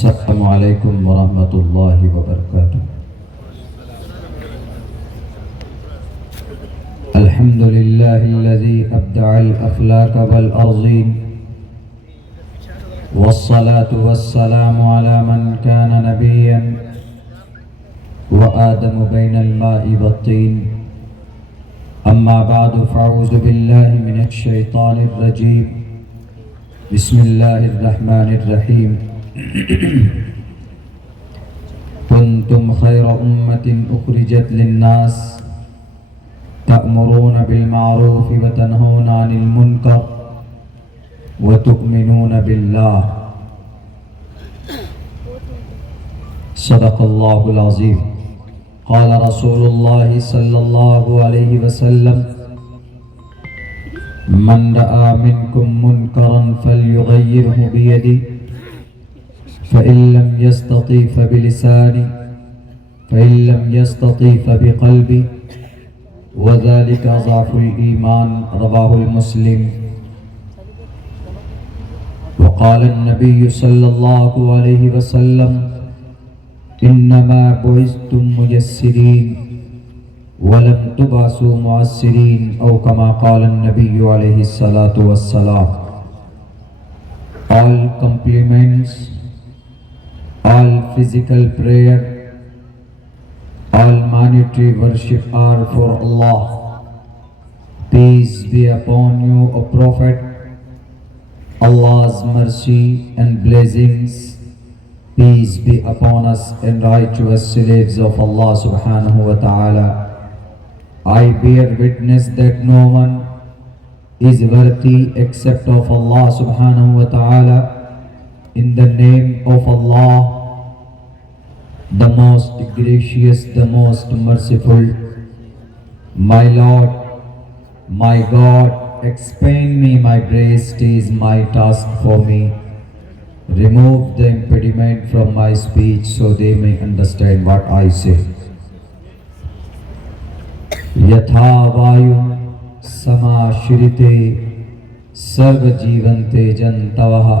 السلام علیکم ورحمۃ اللہ وبرکاتہ۔ الحمد للہ الذی ابدع الافلاک والارضین والصلاة والسلام علی من کان نبیا وآدم بین الماء والطین۔ اما بعد فاعوذ باللہ من الشیطان الرجیم۔ بسم اللہ الرحمن الرحیم۔ کنتم خیر امت اخرجت للناس تأمرون بالمعروف وتنہون عن المنکر وتؤمنون باللہ۔ صدق اللہ العظیم۔ قال رسول اللہ صلی اللہ علیہ وسلم: من رأى منکم منکرا فلیغیرہ بیدہ فإن لم يستطع فبلسانه فإن لم يستطع فبقلبه وذلك ضعف الإيمان، رواه المسلم۔ وقال النبي صلى الله عليه وسلم: إنما بعثتم ميسرين ولم تبعثوا معسرين، أو كما قال النبي عليه الصلاة والسلام۔ All compliments, all physical prayer, all monetary worship are for Allah. Peace be upon you, O Prophet. Allah's mercy and blessings, peace be upon us and righteous slaves of Allah subhanahu wa ta'ala. I bear witness that no one is worthy except of Allah subhanahu wa ta'ala. In the name of Allah, the most gracious, the most merciful. My Lord, my God, expand me my breast is my task for me. Remove the impediment from my speech so they may understand what I say. Yatha vayu samashrite sarva jivante jantavaha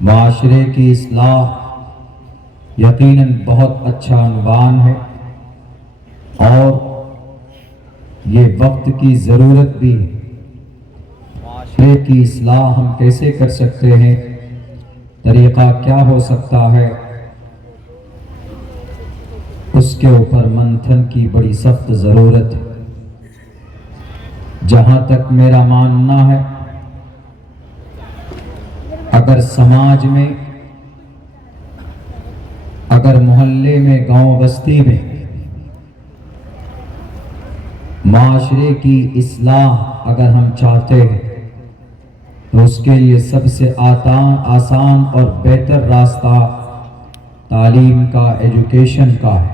معاشرے کی اصلاح یقیناً بہت اچھا عنوان ہے اور یہ وقت کی ضرورت بھی ہے۔ معاشرے کی اصلاح ہم کیسے کر سکتے ہیں، طریقہ کیا ہو سکتا ہے، اس کے اوپر منتھن کی بڑی سخت ضرورت ہے۔ جہاں تک میرا ماننا ہے، اگر سماج میں، اگر محلے میں، گاؤں بستی میں معاشرے کی اصلاح اگر ہم چاہتے ہیں تو اس کے لیے سب سے آسان اور بہتر راستہ تعلیم کا، ایجوکیشن کا ہے۔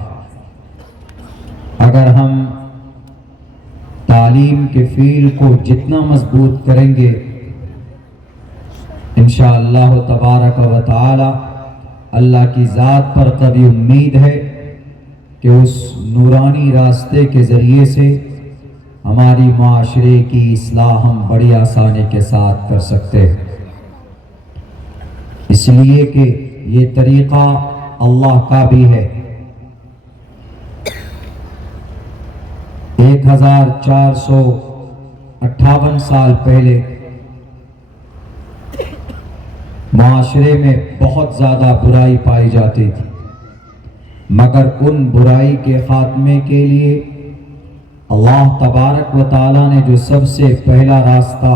اگر ہم تعلیم کے فیلڈ کو جتنا مضبوط کریں گے، انشاءاللہ تبارک و تعالی اللہ کی ذات پر قوی امید ہے کہ اس نورانی راستے کے ذریعے سے ہماری معاشرے کی اصلاح ہم بڑی آسانی کے ساتھ کر سکتے ہیں، اس لیے کہ یہ طریقہ اللہ کا بھی ہے۔ 1458 سال پہلے معاشرے میں بہت زیادہ برائی پائی جاتی تھی، مگر ان برائی کے خاتمے کے لیے اللہ تبارک و تعالیٰ نے جو سب سے پہلا راستہ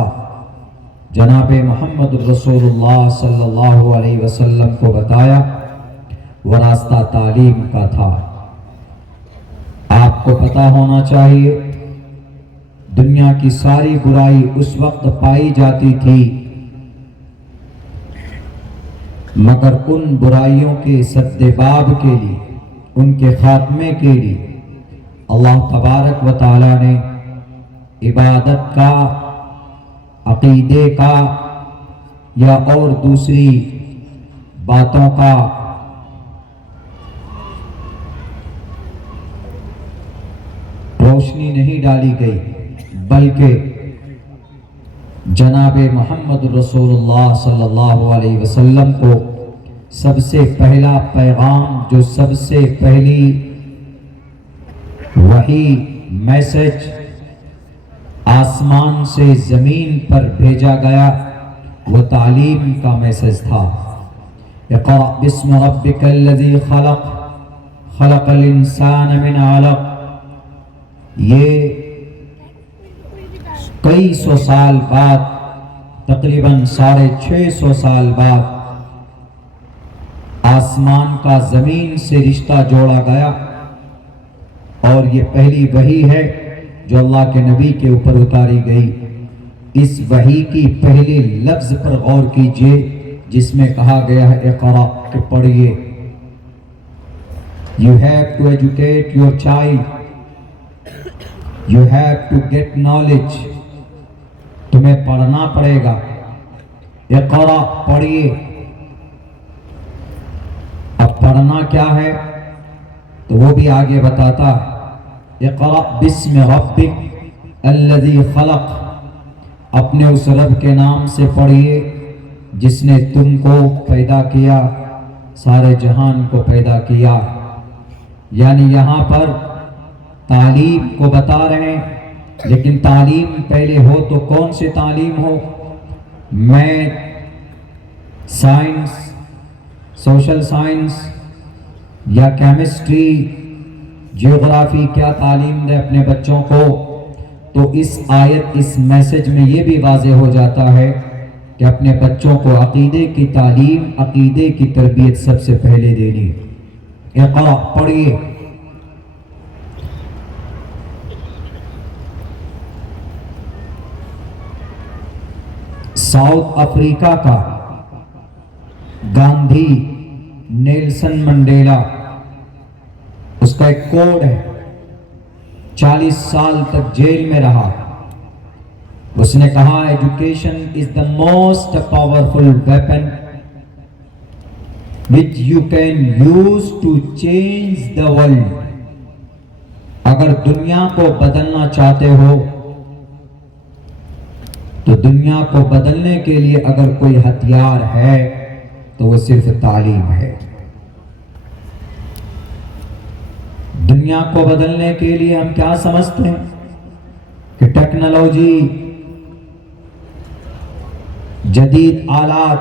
جناب محمد رسول اللہ صلی اللہ علیہ وسلم کو بتایا، وہ راستہ تعلیم کا تھا۔ آپ کو پتہ ہونا چاہیے، دنیا کی ساری برائی اس وقت پائی جاتی تھی، مگر ان برائیوں کے سدباب کے لیے، ان کے خاتمے کے لیے اللہ تبارک و تعالیٰ نے عبادت کا، عقیدے کا یا اور دوسری باتوں کا روشنی نہیں ڈالی گئی، بلکہ جناب محمد رسول اللہ صلی اللہ علیہ وسلم کو سب سے پہلا پیغام، جو سب سے پہلی وحی میسج آسمان سے زمین پر بھیجا گیا، وہ تعلیم کا میسج تھا۔ اقرأ بسم ربک الذی خلق، خلق الانسان من علق۔ یہ کئی سو سال بعد، تقریباً 650 سال بعد آسمان کا زمین سے رشتہ جوڑا گیا، اور یہ پہلی وحی ہے جو اللہ کے نبی کے اوپر اتاری گئی۔ اس وحی کی پہلے لفظ پر غور کیجئے جس میں کہا گیا ہے اقرأ، کہ پڑھیے۔ You have to educate your child. You have to get knowledge. تمہیں پڑھنا پڑے گا۔ اقرأ، پڑھیے۔ اب پڑھنا کیا ہے تو وہ بھی آگے بتاتا ہے، اقرأ بسم ربک الذی خلق، اپنے اس رب کے نام سے پڑھیے جس نے تم کو پیدا کیا، سارے جہان کو پیدا کیا۔ یعنی یہاں پر تعلیم کو بتا رہے ہیں، لیکن تعلیم پہلے ہو تو کون سی تعلیم ہو؟ میتھ، سائنس، سوشل سائنس یا کیمسٹری، جیوگرافی، کیا تعلیم دے اپنے بچوں کو؟ تو اس آیت، اس میسج میں یہ بھی واضح ہو جاتا ہے کہ اپنے بچوں کو عقیدے کی تعلیم، عقیدے کی تربیت سب سے پہلے دینی۔ اقرأ، پڑھیے۔ ساؤتھ افریقہ کا گاندھی، نیلسن منڈیلا، اس کا ایک کوڈ ہے، 40 سال تک جیل میں رہا۔ اس نے کہا education is the most powerful weapon which you can use to change the world۔ اگر دنیا کو بدلنا چاہتے ہو تو دنیا کو بدلنے کے لیے اگر کوئی ہتھیار ہے تو وہ صرف تعلیم ہے۔ دنیا کو بدلنے کے لیے ہم کیا سمجھتے ہیں کہ ٹیکنالوجی، جدید آلات،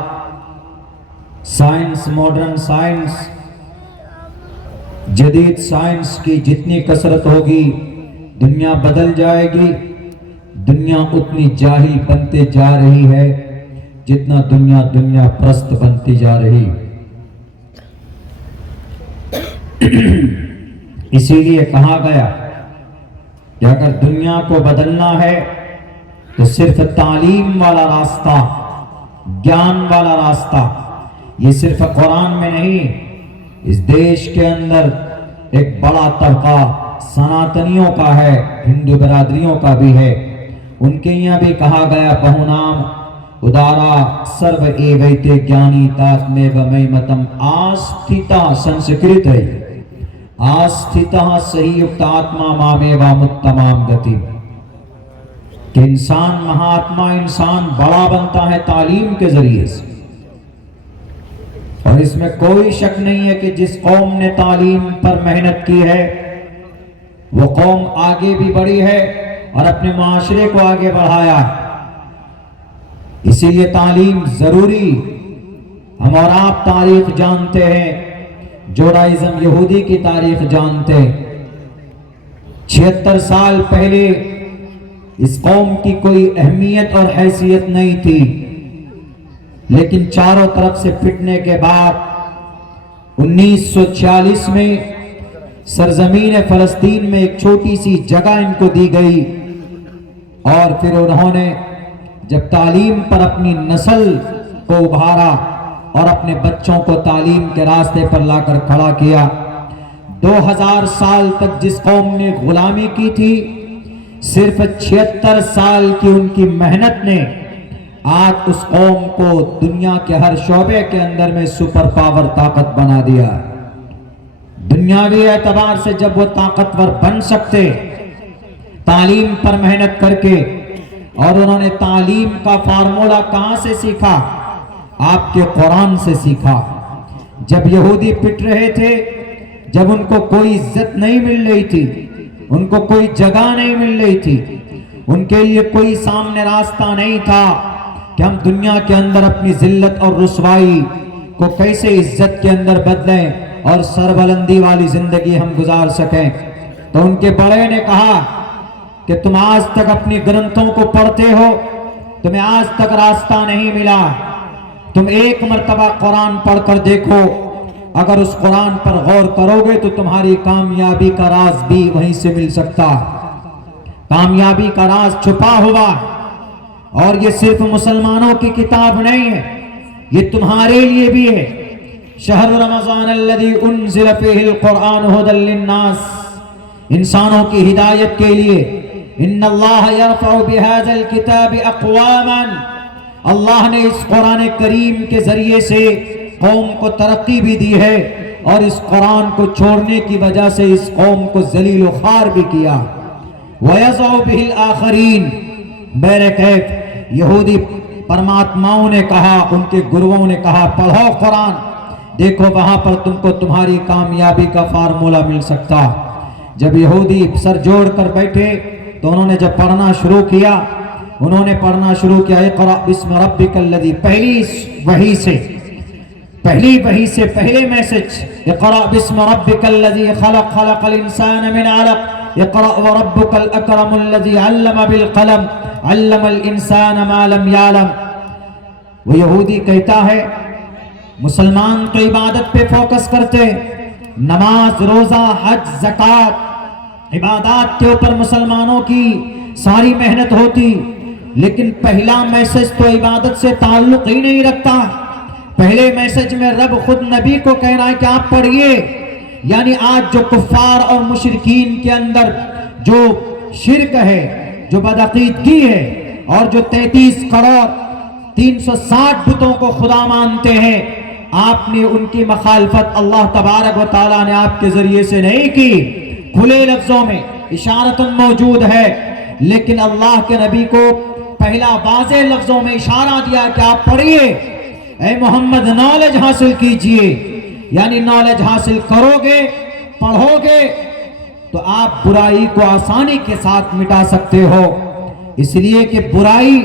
سائنس، ماڈرن سائنس، جدید سائنس کی جتنی کثرت ہوگی دنیا بدل جائے گی۔ دنیا اتنی جاہل بنتے جا رہی ہے جتنا دنیا پرست بنتی جا رہی۔ اسی لیے کہا گیا کہ اگر دنیا کو بدلنا ہے تو صرف تعلیم والا راستہ، گیان والا راستہ، یہ صرف قرآن میں نہیں، اس دیش کے اندر ایک بڑا طبقہ سناتنیوں کا ہے، ہندو برادریوں کا بھی ہے، ان کے یہاں بھی کہا گیا بہونام ادارا سرو ایویتے گیانی تاتمے ومیمتم آستھتا، سنسکرت ہے، آستھتا سہیوکت آتما مامیوا متمام گتی، کہ انسان مہاتما، انسان بڑا بنتا ہے تعلیم کے ذریعے سے۔ اور اس میں کوئی شک نہیں ہے کہ جس قوم نے تعلیم پر محنت کی ہے وہ قوم آگے بھی بڑھی ہے اور اپنے معاشرے کو آگے بڑھایا ہے۔ اسی لیے تعلیم ضروری۔ ہم اور آپ تاریخ جانتے ہیں، جوڈائزم یہودی کی تاریخ جانتے ہیں۔ 76 سال پہلے اس قوم کی کوئی اہمیت اور حیثیت نہیں تھی، لیکن چاروں طرف سے پھٹنے کے بعد 1946 میں سرزمین فلسطین میں ایک چھوٹی سی جگہ ان کو دی گئی، اور پھر انہوں نے جب تعلیم پر اپنی نسل کو ابھارا اور اپنے بچوں کو تعلیم کے راستے پر لا کر کھڑا کیا۔ 2000 سال تک جس قوم نے غلامی کی تھی، صرف 76 سال کی ان کی محنت نے آج اس قوم کو دنیا کے ہر شعبے کے اندر میں سپر پاور طاقت بنا دیا۔ دنیاوی اعتبار سے جب وہ طاقتور بن سکتے تعلیم پر محنت کر کے، اور انہوں نے تعلیم کا فارمولا کہاں سے سیکھا؟ آپ کے قرآن سے سیکھا۔ جب یہودی پٹ رہے تھے، جب ان کو کوئی عزت نہیں مل رہی تھی، ان کو کوئی جگہ نہیں مل رہی تھی، ان کے لیے کوئی سامنے راستہ نہیں تھا کہ ہم دنیا کے اندر اپنی ذلت اور رسوائی کو کیسے عزت کے اندر بدلیں اور سربلندی والی زندگی ہم گزار سکیں، تو ان کے بڑے نے کہا کہ تم آج تک اپنی گرنتھوں کو پڑھتے ہو، تمہیں آج تک راستہ نہیں ملا، تم ایک مرتبہ قرآن پڑھ کر دیکھو، اگر اس قرآن پر غور کرو گے تو تمہاری کامیابی کا راز بھی وہیں سے مل سکتا۔ کامیابی کا راز چھپا ہوا، اور یہ صرف مسلمانوں کی کتاب نہیں ہے، یہ تمہارے لیے بھی ہے۔ شہر رمضان الذی انزل فیہ القرآن ھدی للناس، انسانوں کی ہدایت کے لیے۔ ان اللہ یرفع بہذا الکتاب اقواما، اللہ نے اس قرآن کریم کے ذریعے سے قوم کو ترقی بھی دی ہے، اور اس قرآن کو چھوڑنے کی وجہ سے اس قوم کو ذلیل و خوار بھی کیا۔ وَيَضَعُ بِهِ الْآخَرِينَ، بہرکیف یہودی پرماتماؤں نے کہا، ان کے گروہوں نے کہا پڑھو قرآن، دیکھو وہاں پر تم کو تمہاری کامیابی کا فارمولہ مل سکتا۔ جب یہودی سر جوڑ کر بیٹھے تو انہوں نے جب پڑھنا شروع کیا، انہوں نے پڑھنا شروع کیا اقرأ بسم ربک الذی، پہلی وحی سے پہلے میسج، اقرأ بسم ربک الذی خلق، خلق الانسان من علق، اقرأ وربک الاکرم الذی علم بالقلم، علم الانسان ما لم یعلم۔ وہ یہودی کہتا ہے مسلمان تو عبادت پہ فوکس کرتے، نماز، روزہ، حج، زکوٰۃ، عبادات کے اوپر مسلمانوں کی ساری محنت ہوتی، لیکن پہلا میسج تو عبادت سے تعلق ہی نہیں رکھتا۔ پہلے میسج میں رب خود نبی کو کہہ رہا ہے کہ آپ پڑھیے، یعنی آج جو کفار اور مشرکین کے اندر جو شرک ہے، جو بدعقیدگی ہے، اور جو 33 کروڑ 360 بتوں کو خدا مانتے ہیں، آپ نے ان کی مخالفت اللہ تبارک و تعالیٰ نے آپ کے ذریعے سے نہیں کی، کھلے لفظوں میں اشارتاً موجود ہے، لیکن اللہ کے نبی کو پہلا واضح لفظوں میں اشارہ دیا کہ آپ پڑھیے، اے محمد نالج حاصل کیجئے، یعنی نالج حاصل کرو گے، پڑھو گے تو آپ برائی کو آسانی کے ساتھ مٹا سکتے ہو، اس لیے کہ برائی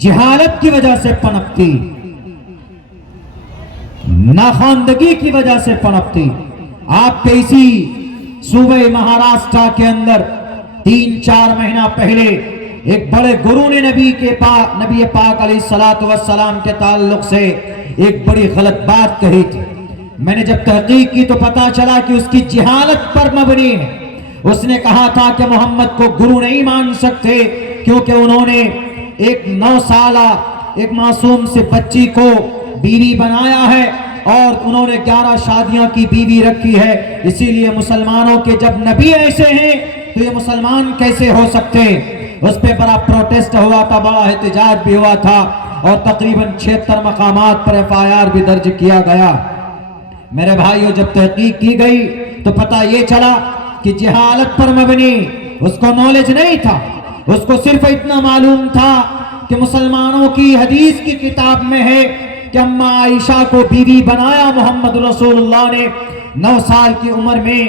جہالت کی وجہ سے پنپتی، ناخواندگی کی وجہ سے پنپتی۔ آپ کے اسی صوبہ مہاراشٹر کے اندر 3-4 مہینہ پہلے ایک بڑے گرو نے نبی پاک علیہ السلام کے تعلق سے ایک بڑی غلط بات کہی تھی۔ میں نے جب تحقیق کی تو پتا چلا کہ اس کی جہالت پر مبنی ہے۔ اس نے کہا تھا کہ محمد کو گرو نہیں مان سکتے کیونکہ انہوں نے ایک 9 سالہ ایک معصوم سے بچی کو بیوی بنایا ہے اور انہوں نے 11 شادیاں کی بیوی رکھی ہے، اسی لیے مسلمانوں کے جب نبی ایسے ہیں تو یہ مسلمان کیسے ہو سکتے؟ اس پہ بڑا پروٹیسٹ ہوا تھا، بڑا احتجاج بھی ہوا تھا اور تقریباً 76 مقامات پر FIR بھی درج کیا گیا۔ میرے بھائیو، جب تحقیق کی گئی تو پتہ یہ چلا کہ جہالت پر مبنی، اس کو نالج نہیں تھا، اس کو صرف اتنا معلوم تھا کہ مسلمانوں کی حدیث کی کتاب میں ہے کہ اماں عائشہ کو بیوی بنایا محمد رسول اللہ نے 9 سال کی عمر میں۔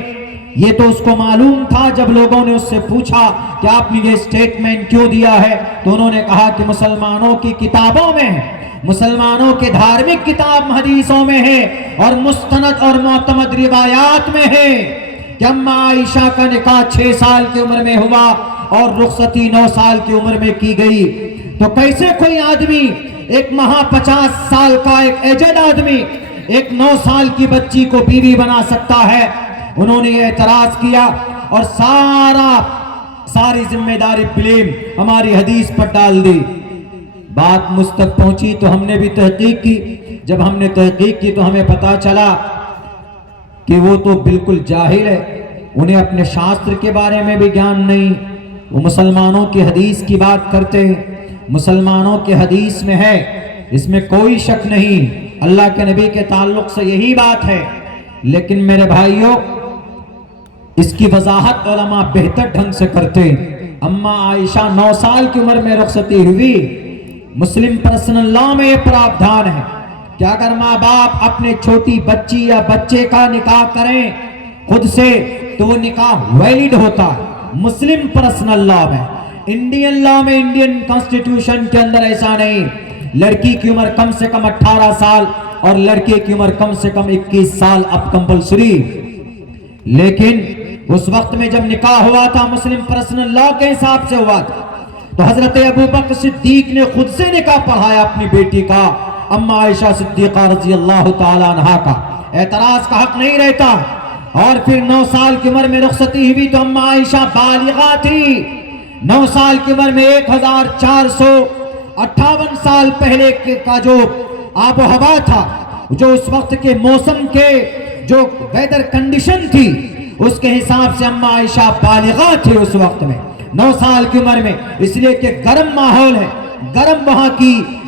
یہ تو اس کو معلوم تھا۔ جب لوگوں نے اس سے پوچھا کہ آپ نے یہ سٹیٹمنٹ کیوں دیا ہے تو انہوں نے کہا کہ مسلمانوں کی کتابوں میں ہے، مسلمانوں کے دھارمک کتاب حدیثوں میں ہے اور مستند اور معتمد روایات میں ہے کہ اماں عائشہ کا نکاح 6 سال کی عمر میں ہوا اور رخصتی 9 سال کی عمر میں کی گئی۔ تو کیسے کوئی آدمی، ایک مہا 50 سال کا ایک ایجڈ آدمی، ایک 9 سال کی بچی کو بیوی بنا سکتا ہے؟ انہوں نے یہ اعتراض کیا اور ساری ذمہ داری بلیم ہماری حدیث پر ڈال دی۔ بات مجھ تک پہنچی تو ہم نے بھی تحقیق کی۔ جب ہم نے تحقیق کی تو ہمیں پتا چلا کہ وہ تو بالکل جاہل ہے، انہیں اپنے شاستر کے بارے میں بھی گیان نہیں۔ وہ مسلمانوں کی حدیث کی بات کرتے ہیں، مسلمانوں کے حدیث میں ہے، اس میں کوئی شک نہیں، اللہ کے نبی کے تعلق سے یہی بات ہے۔ لیکن میرے بھائیوں، اس کی وضاحت علماء بہتر ڈھنگ سے کرتے ہیں۔ اماں عائشہ 9 سال کی عمر میں رخصتی ہوئی۔ مسلم پرسنل لاء میں یہ پراودھان ہے کہ اگر ماں باپ اپنے چھوٹی بچی یا بچے کا نکاح کریں خود سے تو وہ نکاح ویلڈ ہوتا ہے۔ مسلم پرسنل لاء میں، انڈین لاء میں، انڈین کانسٹیٹیوشن کے اندر ایسا نہیں۔ لڑکی کی عمر کم سے کم 18 سال اور لڑکے کی عمر کم سے کم 21 سال اب کمپلسری۔ لیکن اس وقت میں جب نکاح ہوا تھا مسلم پرسنل لاء کے حساب سے ہوا تھا تو حضرت ابوبکر صدیق نے خود سے نکاح پڑھایا اپنی بیٹی کا، اماں عائشہ صدیقہ رضی اللہ تعالی عنہا کا۔ اعتراض کا حق نہیں رہتا۔ اور پھر 9 سال کی عمر میں رخصتی ہوئی تو اماں عائشہ بالغہ تھی۔ 9 سال کی عمر میں 1458 سال پہلے کا جو آب و ہوا تھا، جو اس وقت کے موسم کے جو ویدر کنڈیشن تھی، اس کے حساب سے اماں عائشہ بالغہ تھی اس وقت میں 9 سال کی عمر میں، اس لیے کہ گرم ماحول ہے، گرم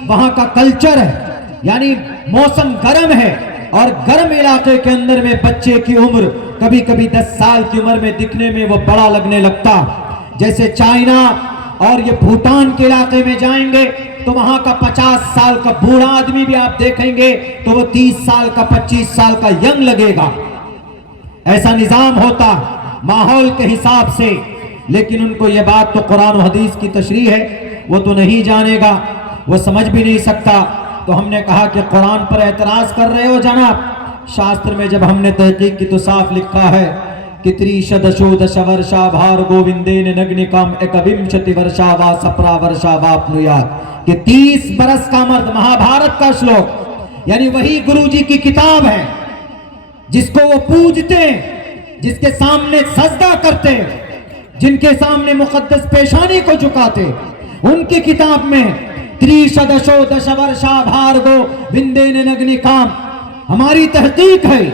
وہاں کا کلچر ہے، یعنی موسم گرم ہے اور گرم علاقے کے اندر میں بچے کی عمر کبھی کبھی 10 سال کی عمر میں دکھنے میں وہ بڑا لگنے لگتا۔ جیسے چائنا اور یہ بھوٹان کے علاقے میں جائیں گے تو وہاں کا 50 سال کا بوڑھا آدمی بھی آپ دیکھیں گے تو وہ 30 سال کا 25 سال کا ینگ لگے گا۔ ایسا نظام ہوتا ماحول کے حساب سے۔ لیکن ان کو یہ بات تو قرآن و حدیث کی تشریح ہے، وہ تو نہیں جانے گا، وہ سمجھ بھی نہیں سکتا۔ تو ہم نے کہا کہ قرآن پر اعتراض کر رہے ہو جناب، شاستر میں جب ہم نے تحقیق کی تو صاف لکھا ہے کہ 30 دش ورشا بھار گووندین نگنکام ایکومشتی ورشا وا سپرا ورشا واپنویات، کہ 30 برس کا مرد، مہا بھارت کا شلوک، یعنی وہی گرو جی کی کتاب ہے جس کو وہ پوجتے ہیں، جس کے سامنے سجدہ کرتے ہیں، جن کے سامنے مقدس پیشانی کو جھکاتے، ان کی کتاب میں 30 دش ورشا بھارگو وندین نگنکام۔ ہماری تحقیق ہے،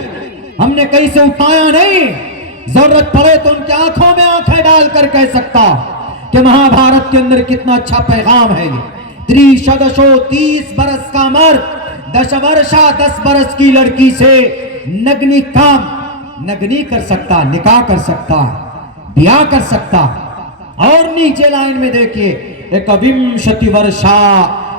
ہم نے کہیں سے اٹھایا نہیں، ضرورت پڑے تو ان کی آنکھوں میں آنکھیں ڈال کر کہہ سکتا کہ مہا بھارت کے اندر کتنا اچھا پیغام ہے یہ۔ 30 برس کا مرد 10 ورشا 10 برس کی لڑکی سے نگنی کام، نگنی کر سکتا، نکاح کر سکتا، بیاہ کر سکتا۔ اور نیچے لائن میں دیکھیے ایکومشتی ورشا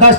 10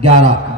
11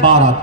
12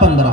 15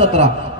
17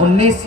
19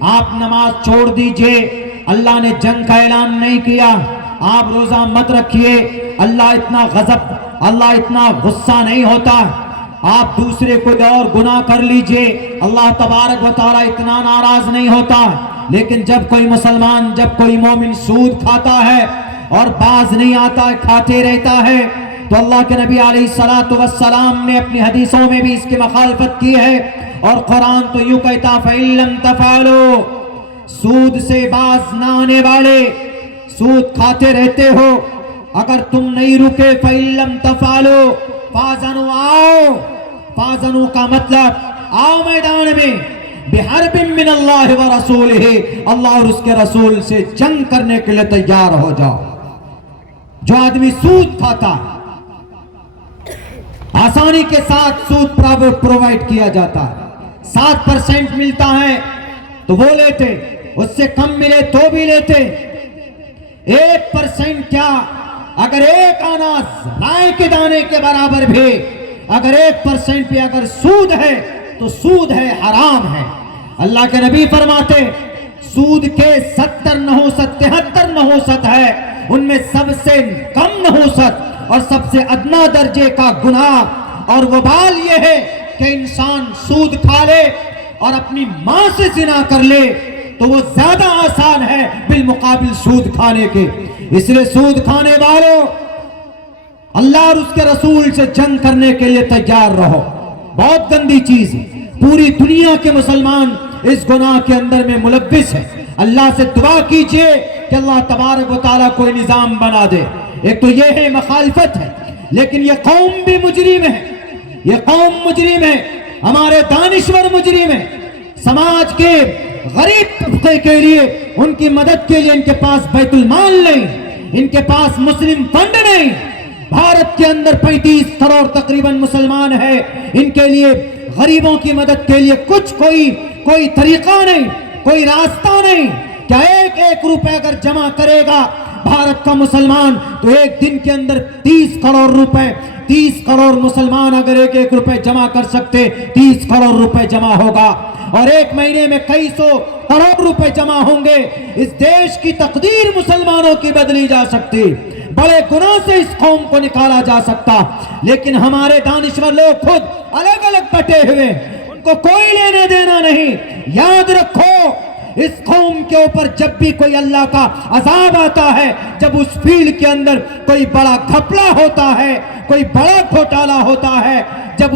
آپ نماز چھوڑ دیجئے، اللہ نے جنگ کا اعلان نہیں کیا، آپ روزہ مت رکھیے، اللہ اتنا غصہ نہیں ہوتا، آپ دوسرے کوئی اور گناہ کر لیجئے، اللہ تبارک و تعالی اتنا ناراض نہیں ہوتا۔ لیکن جب کوئی مسلمان، جب کوئی مومن سود کھاتا ہے اور باز نہیں آتا ہے، کھاتے رہتا ہے، تو اللہ کے نبی علیہ السلام نے اپنی حدیثوں میں بھی اس کی مخالفت کی ہے، اور قرآن تو یوں کہتا فَإِن لَمْ تَفْعَلُوا، سود سے باز نہ آنے والے، سود کھاتے رہتے ہو، اگر تم نہیں رکے فَإِن لَمْ تَفْعَلُوا فَأَذَنُوا، آؤ، فَأَذَنُوا کا مطلب آؤ میدان میں، بِحَرْبٍ مِّنَ اللَّهِ وَرَسُولِهِ، اللہ اور اس کے رسول سے جنگ کرنے کے لیے تیار ہو جاؤ۔ جو آدمی سود کھاتا ہے، آسانی کے ساتھ سود پرووائڈ کیا جاتا ہے، 7% ملتا ہے تو وہ لیتے، اس سے کم ملے تو بھی لیتے، 1% کیا، اگر ایک آنا رائے کے دانے کے برابر بھی اگر 1% پہ اگر سود ہے تو سود ہے، حرام ہے۔ اللہ کے نبی فرماتے سود کے 70 نحوست 73 نحوست ہے، ان میں سب سے کم نحوست اور سب سے ادنا درجے کا گناہ اور وبال یہ ہے کہ انسان سود کھا لے اور اپنی ماں سے زنا کر لے، تو وہ زیادہ آسان ہے بالمقابل سود کھانے کے۔ اس لیے سود کھانے والوں، اللہ اور اس کے رسول سے جنگ کرنے کے لیے تیار رہو، بہت گندی چیز ہے، پوری دنیا کے مسلمان اس گناہ کے اندر میں ملوث ہے۔ اللہ سے دعا کیجئے کہ اللہ تبارک و تعالیٰ کوئی نظام بنا دے۔ ایک تو یہ ہے مخالفت ہے، لیکن یہ قوم بھی مجرم ہے، یہ قوم مجرم ہے، ہمارے دانشور مجرم ہے، سماج کے غریب طبقے کے لیے، ان کی مدد کے لیے ان کے پاس بیت المال نہیں، ان کے پاس مسلم فنڈ نہیں۔ بھارت کے اندر 35 کروڑ تقریباً مسلمان ہیں، ان کے لیے غریبوں کی مدد کے لیے کوئی طریقہ نہیں، کوئی راستہ نہیں۔ کیا ایک روپے اگر جمع کرے گا بھارت کا مسلمان تو ایک دن کے اندر 30 کروڑ روپے، 30 کروڑ مسلمان اگر ایک روپے جمع کر سکتے، 30 کروڑ روپے جمع ہوگا، اور ایک مہینے میں کئی سو کروڑ روپے جمع ہوں گے۔ اس دیش کی تقدیر مسلمانوں کی بدلی جا سکتی، بڑے گناہ سے اس قوم کو نکالا جا سکتا، لیکن ہمارے دانشور لوگ خود الگ الگ بٹے ہوئے، ان کو کوئی لینے دینا نہیں۔ یاد رکھو، اس قوم کے اوپر جب بھی کوئی اللہ کا عذاب آتا ہے، جب اس فیلڈ کے اندر کوئی بڑا گھپلا ہوتا ہے، کوئی بڑا گھوٹالا ہوتا ہے، جب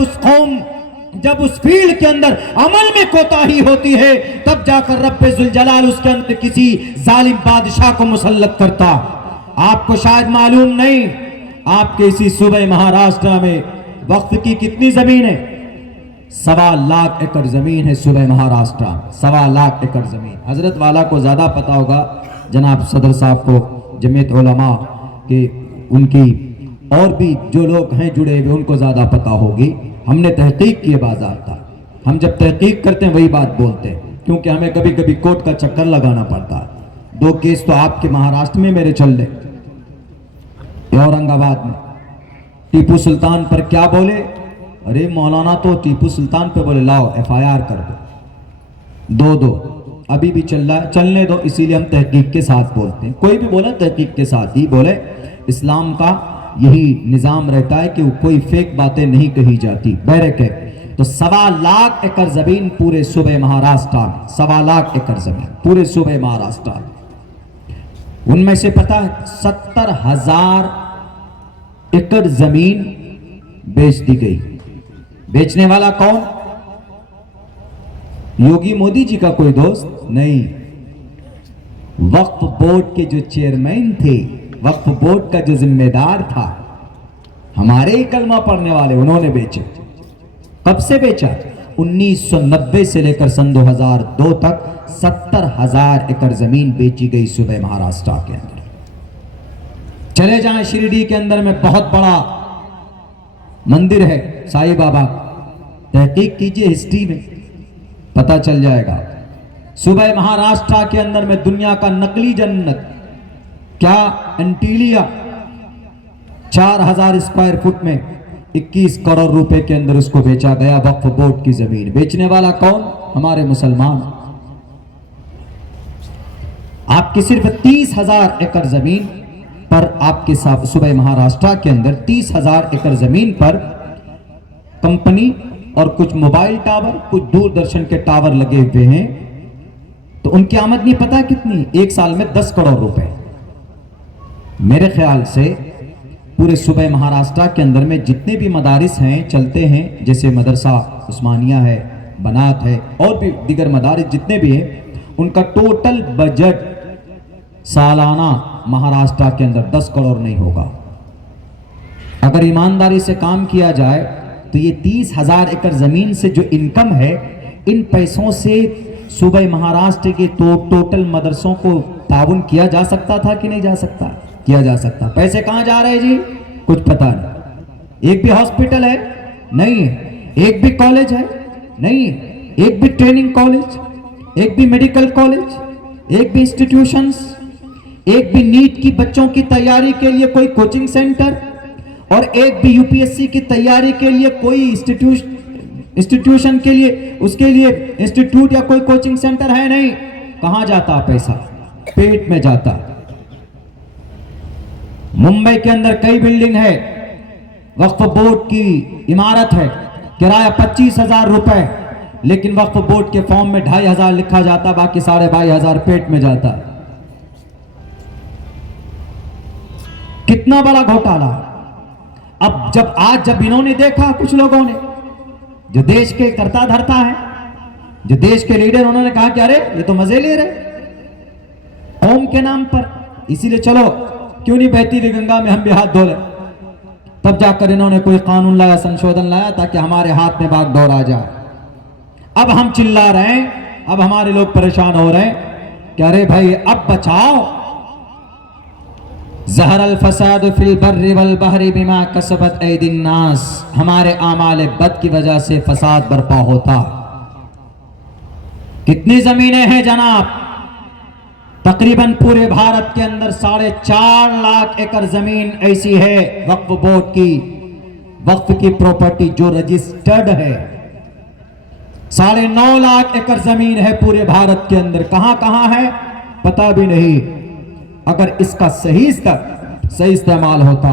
اس فیلڈ کے اندر عمل میں کوتاہی ہوتی ہے، تب جا کر رب ذوالجلال اس کے اندر کسی ظالم بادشاہ کو مسلط کرتا۔ آپ کو شاید معلوم نہیں، آپ کے اسی صوبہ مہاراشٹر میں وقف کی کتنی زمین ہے؟ 1.25 لاکھ ایکڑ زمین ہے صوبہ مہاراشٹر، 1.25 لاکھ ایکڑ زمین۔ حضرت والا کو زیادہ پتا ہوگا، جناب صدر صاحب کو، جمعیت علماء کہ ان کی اور بھی جو لوگ ہیں جڑے ہوئے ان کو زیادہ پتا ہوگی۔ ہم نے تحقیق کی باضابطہ، ہم جب تحقیق کرتے ہیں وہی بات بولتے ہیں، کیونکہ ہمیں کبھی کبھی کورٹ کا چکر لگانا پڑتا ہے۔ 2 کیس تو آپ کے مہاراشٹر میں میرے چل رہے، اورنگ آباد میں ٹیپو سلطان پر کیا بولے، ارے مولانا تو ٹیپو سلطان پہ بولے لاؤ FIR کر دو، 2 ابھی بھی چل رہا ہے، چلنے دو، اسی لیے ہم تحقیق کے ساتھ بولتے ہیں۔ کوئی بھی بولے تحقیق کے ساتھ ہی بولے، اسلام کا یہی نظام رہتا ہے کہ کوئی فیک باتیں نہیں کہی جاتی۔ بہرکہ تو 1.25 لاکھ ایکڑ زمین پورے صوبہ مہاراشٹر میں، 1.25 لاکھ ایکڑ زمین پورے صوبہ مہاراشٹر میں، ان میں سے پتہ ہے 70,000 ایکڑ زمین بیچ دی گئی۔ بیچنے والا کون؟ یوگی مودی جی کا کوئی دوست نہیں، وقف بورڈ کے جو چیئرمین تھے، وقف بورڈ کا جو ذمہ دار تھا، ہمارے ہی کلمہ پڑھنے والے، انہوں نے بیچے۔ کب سے بیچا؟ 1990 سے لے کر سن 2002 تک 70,000 ایکڑ زمین بیچی گئی صوبہ مہاراشٹر کے اندر۔ چلے جائیں شریڈی کے اندر میں بہت بڑا مندر ہے سائی بابا، تحقیق کیجئے ہسٹری میں پتہ چل جائے گا۔ صوبہ مہاراشٹر کے اندر میں دنیا کا نقلی جنت کیا انٹیلیا، 4000 اسکوائر فٹ میں 21 کروڑ روپے کے اندر اس کو بیچا گیا، وقف بورڈ کی زمین۔ بیچنے والا کون؟ ہمارے مسلمان۔ آپ کی صرف 30,000 ایکڑ زمین پر آپ کے صوبہ مہاراشٹرا کے اندر 30,000 ایکڑ زمین پر کمپنی اور کچھ موبائل ٹاور، کچھ دوردرشن کے ٹاور لگے ہوئے ہیں، تو ان کی آمدنی پتہ کتنی؟ ایک سال میں 10 کروڑ روپے۔ میرے خیال سے پورے صوبہ مہاراشٹرا کے اندر میں جتنے بھی مدارس ہیں چلتے ہیں، جیسے مدرسہ عثمانیہ ہے، بنات ہے، اور بھی دیگر مدارس جتنے بھی ہیں، ان کا ٹوٹل بجٹ سالانہ مہاراشٹرا کے اندر 10 کروڑ نہیں ہوگا۔ اگر ایمانداری سے کام کیا جائے تو یہ 30,000 ایکڑ زمین سے جو انکم ہے، ان پیسوں سے صوبہ مہاراشٹر کے ٹوٹل مدرسوں کو تعاون کیا جا سکتا تھا کہ نہیں جا سکتا؟ کیا جا سکتا۔ پیسے کہاں جا رہے جی؟ کچھ پتہ نہیں۔ ایک بھی ہاسپٹل ہے؟ نہیں ہے۔ ایک بھی کالج ہے؟ نہیں ہے۔ ایک بھی ٹریننگ کالج، ایک بھی میڈیکل کالج، ایک بھی انسٹیٹیوشنز، ایک بھی نیٹ کی بچوں کی تیاری کے لیے کوئی کوچنگ سینٹر، اور ایک بھی یو پی ایس سی کی تیاری کے لیے کوئی انسٹیٹیوشن کے لیے، اس کے لیے انسٹیٹیوٹ یا کوئی کوچنگ سینٹر ہے نہیں۔ کہاں جاتا پیسہ؟ پیٹ میں جاتا۔ ممبئی کے اندر کئی بلڈنگ ہے، وقف بورڈ کی عمارت ہے، کرایہ 25,000 روپے، لیکن وقف بورڈ کے فارم میں 2,500 لکھا جاتا، باقی 22,500 پیٹ میں جاتا۔ کتنا بڑا گھوٹالا۔ اب جب انہوں نے دیکھا، کچھ لوگوں نے جو دیش کے کرتا دھرتا ہے، جو دیش کے لیڈر، انہوں نے کہا کہ ارے یہ تو مزے لے رہے قوم کے نام پر، اسی لیے چلو کیوں نہیں بہتی ہوئی گنگا میں ہم بھی ہاتھ دھو لیں۔ تب جا کر انہوں نے کوئی قانون لایا، سنشودھن لایا، تاکہ ہمارے ہاتھ میں باغ دوڑ آ جائے۔ اب ہم چلا رہے ہیں، اب ہمارے لوگ پریشان ہو رہے ہیں کہ ارے بھائی اب بچاؤ۔ ظہر الفساد فی البر والبحر بما کسبت ایدی الناس، ہمارے اعمال بد کی وجہ سے فساد برپا ہوتا۔ کتنی زمینیں ہیں جناب؟ تقریباً پورے بھارت کے اندر 4.5 لاکھ ایکڑ زمین ایسی ہے وقف بورڈ کی، وقف کی پراپرٹی جو رجسٹرڈ ہے۔ 9.5 لاکھ ایکڑ زمین ہے پورے بھارت کے اندر، کہاں کہاں ہے پتہ بھی نہیں۔ اگر اس کا صحیح استعمال ہوتا،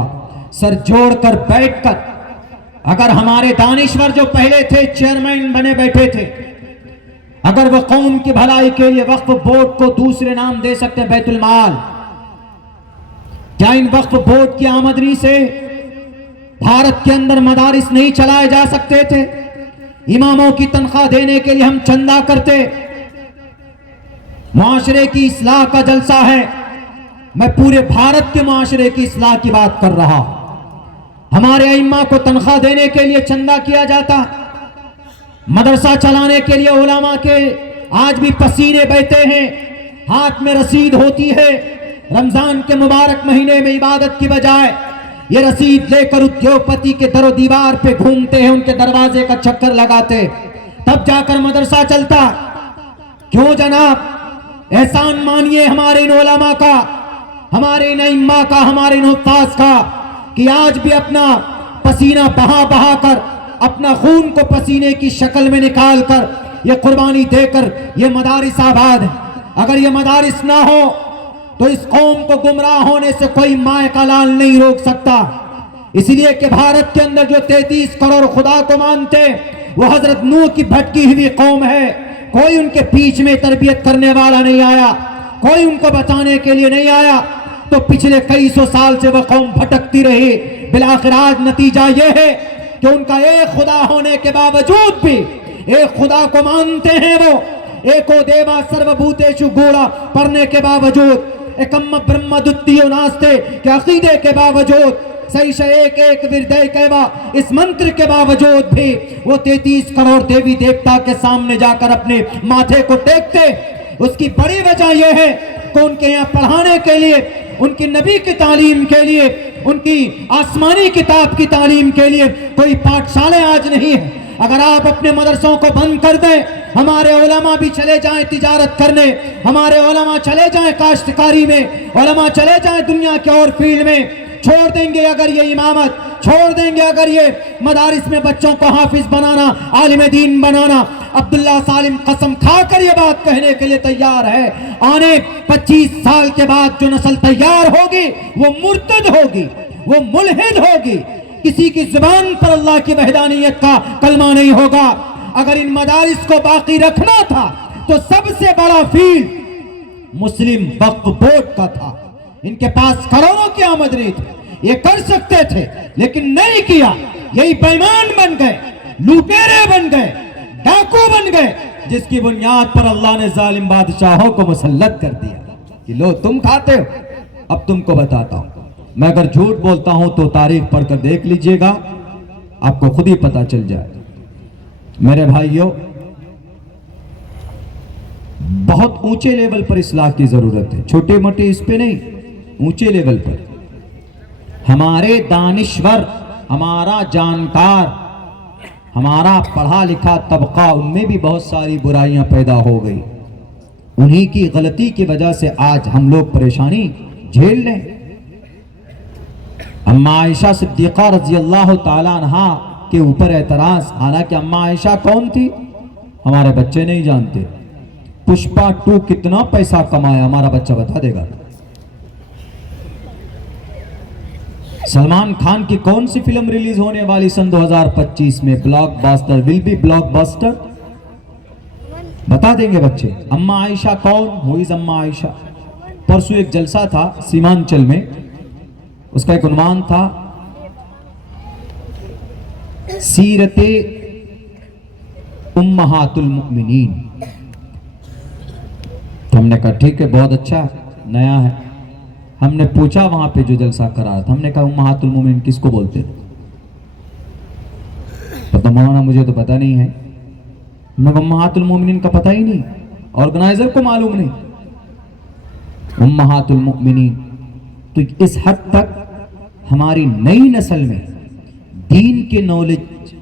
سر جوڑ کر بیٹھ کر، اگر ہمارے دانشور جو پہلے تھے چیئرمین بنے بیٹھے تھے، اگر وہ قوم کی بھلائی کے لیے وقف بورڈ کو دوسرے نام دے سکتے ہیں بیت المال، کیا ان وقف بورڈ کی آمدنی سے بھارت کے اندر مدارس نہیں چلائے جا سکتے تھے؟ اماموں کی تنخواہ دینے کے لیے ہم چندہ کرتے۔ معاشرے کی اصلاح کا جلسہ ہے، میں پورے بھارت کے معاشرے کی اصلاح کی بات کر رہا۔ ہمارے ائمہ کو تنخواہ دینے کے لیے چندہ کیا جاتا، مدرسہ چلانے کے لیے علماء کے آج بھی پسینے بہتے ہیں، ہاتھ میں رسید ہوتی ہے۔ رمضان کے مبارک مہینے میں عبادت کی بجائے یہ رسید لے کر ادیوگپتی کے در و دیوار پہ گھومتے ہیں، ان کے دروازے کا چکر لگاتے، تب جا کر مدرسہ چلتا۔ کیوں جناب؟ احسان مانیے ہمارے ان علماء کا، ہمارے ان ائمہ کا، ہمارے ان حفاظ کا، کہ آج بھی اپنا پسینہ بہا بہا کر، اپنا خون کو پسینے کی شکل میں نکال کر، یہ قربانی دے کر یہ مدارس آباد ہیں۔ اگر یہ مدارس نہ ہو تو اس قوم کو گمراہ ہونے سے کوئی مائے کا لال نہیں روک سکتا۔ اس لیے کہ بھارت کے اندر جو 33 کروڑ خدا کو مانتے، وہ حضرت نوح کی بھٹکی ہوئی قوم ہے۔ کوئی ان کے بیچ میں تربیت کرنے والا نہیں آیا، کوئی ان کو بچانے کے لیے نہیں آیا، تو پچھلے کئی سو سال سے وہ قوم بھٹکتی رہی۔ بالآخر آج نتیجہ یہ ہے کہ ان کا ایک خدا ہونے کے باوجود بھی، ایک خدا کو مانتے ہیں وہ، ایکو دیوا سرو بھوتیشو گوڑا پڑھنے کے باوجود، ایکم برہم دتیو ناستے کے عقیدے کے باوجود، سیش ایک ایک وردے کیوا اس منتر کے باوجود بھی وہ 33 کروڑ دیوی دیوتا کے سامنے جا کر اپنے ماتھے کو ٹیکتے۔ اس کی بڑی وجہ یہ ہے کہ ان کے یہاں پڑھانے کے لیے، ان کی نبی کی تعلیم کے لیے، ان کی آسمانی کتاب کی تعلیم کے لیے کوئی پاٹھشالے آج نہیں ہے۔ اگر آپ اپنے مدرسوں کو بند کر دیں، ہمارے علماء بھی چلے جائیں تجارت کرنے، ہمارے علماء چلے جائیں کاشتکاری میں، علماء چلے جائیں دنیا کے اور فیلڈ میں، چھوڑ دیں گے اگر یہ امامت، چھوڑ دیں گے اگر یہ مدارس میں بچوں کو حافظ بنانا، عالم دین بنانا۔ عبداللہ سالم قسم کھا کر یہ بات کہنے کے لیے تیار ہے، آنے 25 سال کے بعد جو نسل تیار ہوگی وہ مرتد ہوگی، وہ ملحد ہوگی، کسی کی زبان پر اللہ کی وحدانیت کا کلمہ نہیں ہوگا۔ اگر ان مدارس کو باقی رکھنا تھا تو سب سے بڑا فیلڈ مسلم وقف بورڈ کا تھا۔ ان کے پاس کروڑوں کی آمدنی تھی، یہ کر سکتے تھے لیکن نہیں کیا۔ یہی بیمان بن گئے، لوٹیرے بن گئے، ڈاکو بن گئے، جس کی بنیاد پر اللہ نے ظالم بادشاہوں کو مسلط کر دیا کہ لو تم کھاتے ہو۔ اب تم کو بتاتا ہوں، میں اگر جھوٹ بولتا ہوں تو تاریخ پڑھ کر دیکھ لیجئے گا، آپ کو خود ہی پتا چل جائے۔ میرے بھائیوں، بہت اونچے لیول پر اصلاح کی ضرورت ہے، چھوٹے موٹے اس پہ نہیں، اونچے لیول پر۔ ہمارے دانشور، ہمارا جانکار، ہمارا پڑھا لکھا طبقہ، ان میں بھی بہت ساری برائیاں پیدا ہو گئی۔ انہی کی غلطی کی وجہ سے آج ہم لوگ پریشانی جھیل لیں۔ اماں عائشہ صدیقہ رضی اللہ تعالیٰ عنہا کے اوپر اعتراض، حالانکہ اماں عائشہ کون تھی ہمارے بچے نہیں جانتے۔ پشپا 2 کتنا پیسہ کمایا ہمارا بچہ بتا دے گا۔ سلمان خان کی کون سی فلم ریلیز ہونے والی سن 2025 میں؟ بلاک باسٹر، ول بی بلاک باسٹر، بتا دیں گے بچے۔ اماں عائشہ کون؟ ہو از اماں عائشہ؟ پرسوں ایک جلسہ تھا سیمانچل میں، اس کا ایک عنوان تھا سیرت امہات المؤمنین۔ تو ہم نے کہا ٹھیک ہے، بہت اچھا ہے، نیا ہے۔ ہم نے پوچھا وہاں پہ جو جلسہ کرا تھا، ہم نے کہا امہات المؤمنین کس کو بولتے ہیں؟ پتہ مولانا مجھے تو پتہ نہیں ہے۔ ہم نے کہا امہات المؤمنین کا پتہ ہی نہیں، آرگنائزر کو معلوم نہیں امہات المؤمنین۔ تو اس حد تک ہماری نئی نسل میں دین کے نالج،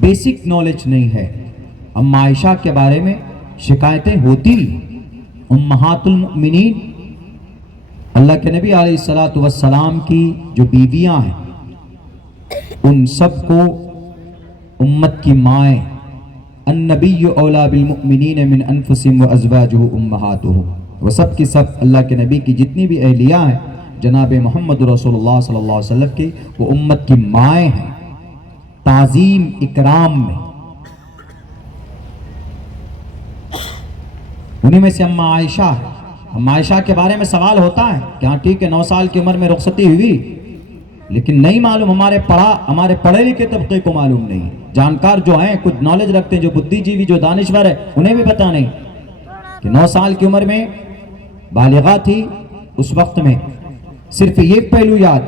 بیسک نالج نہیں ہے۔ اماں عائشہ کے بارے میں شکایتیں ہوتی، امہات المؤمنین اللہ کے نبی علیہ السلام کی جو بیویاں ہیں، ان سب کو امت کی مائیں، النبی اولا بالمؤمنین من انفسہم وازواجہ امہاتہم، وہ سب کی سب اللہ کے نبی کی جتنی بھی اہلیہ ہیں جناب محمد رسول اللہ صلی اللہ علیہ وسلم کی، وہ امت کی مائیں ہیں تعظیم اکرام میں۔ انہی میں سے اماں عائشہ ہے۔ اماں عائشہ کے بارے میں سوال ہوتا ہے کہ ہاں ٹھیک ہے 9 سال کی عمر میں رخصتی ہوئی، لیکن نہیں معلوم، ہمارے پڑھے لکھے طبقے کو معلوم نہیں۔ جانکار جو ہیں، کچھ نالج رکھتے ہیں، جو بدھی جیوی، جو دانشور ہے، انہیں بھی پتہ نہیں کہ 9 سال کی عمر میں بالغہ تھی۔ اس وقت میں صرف ایک پہلو یاد،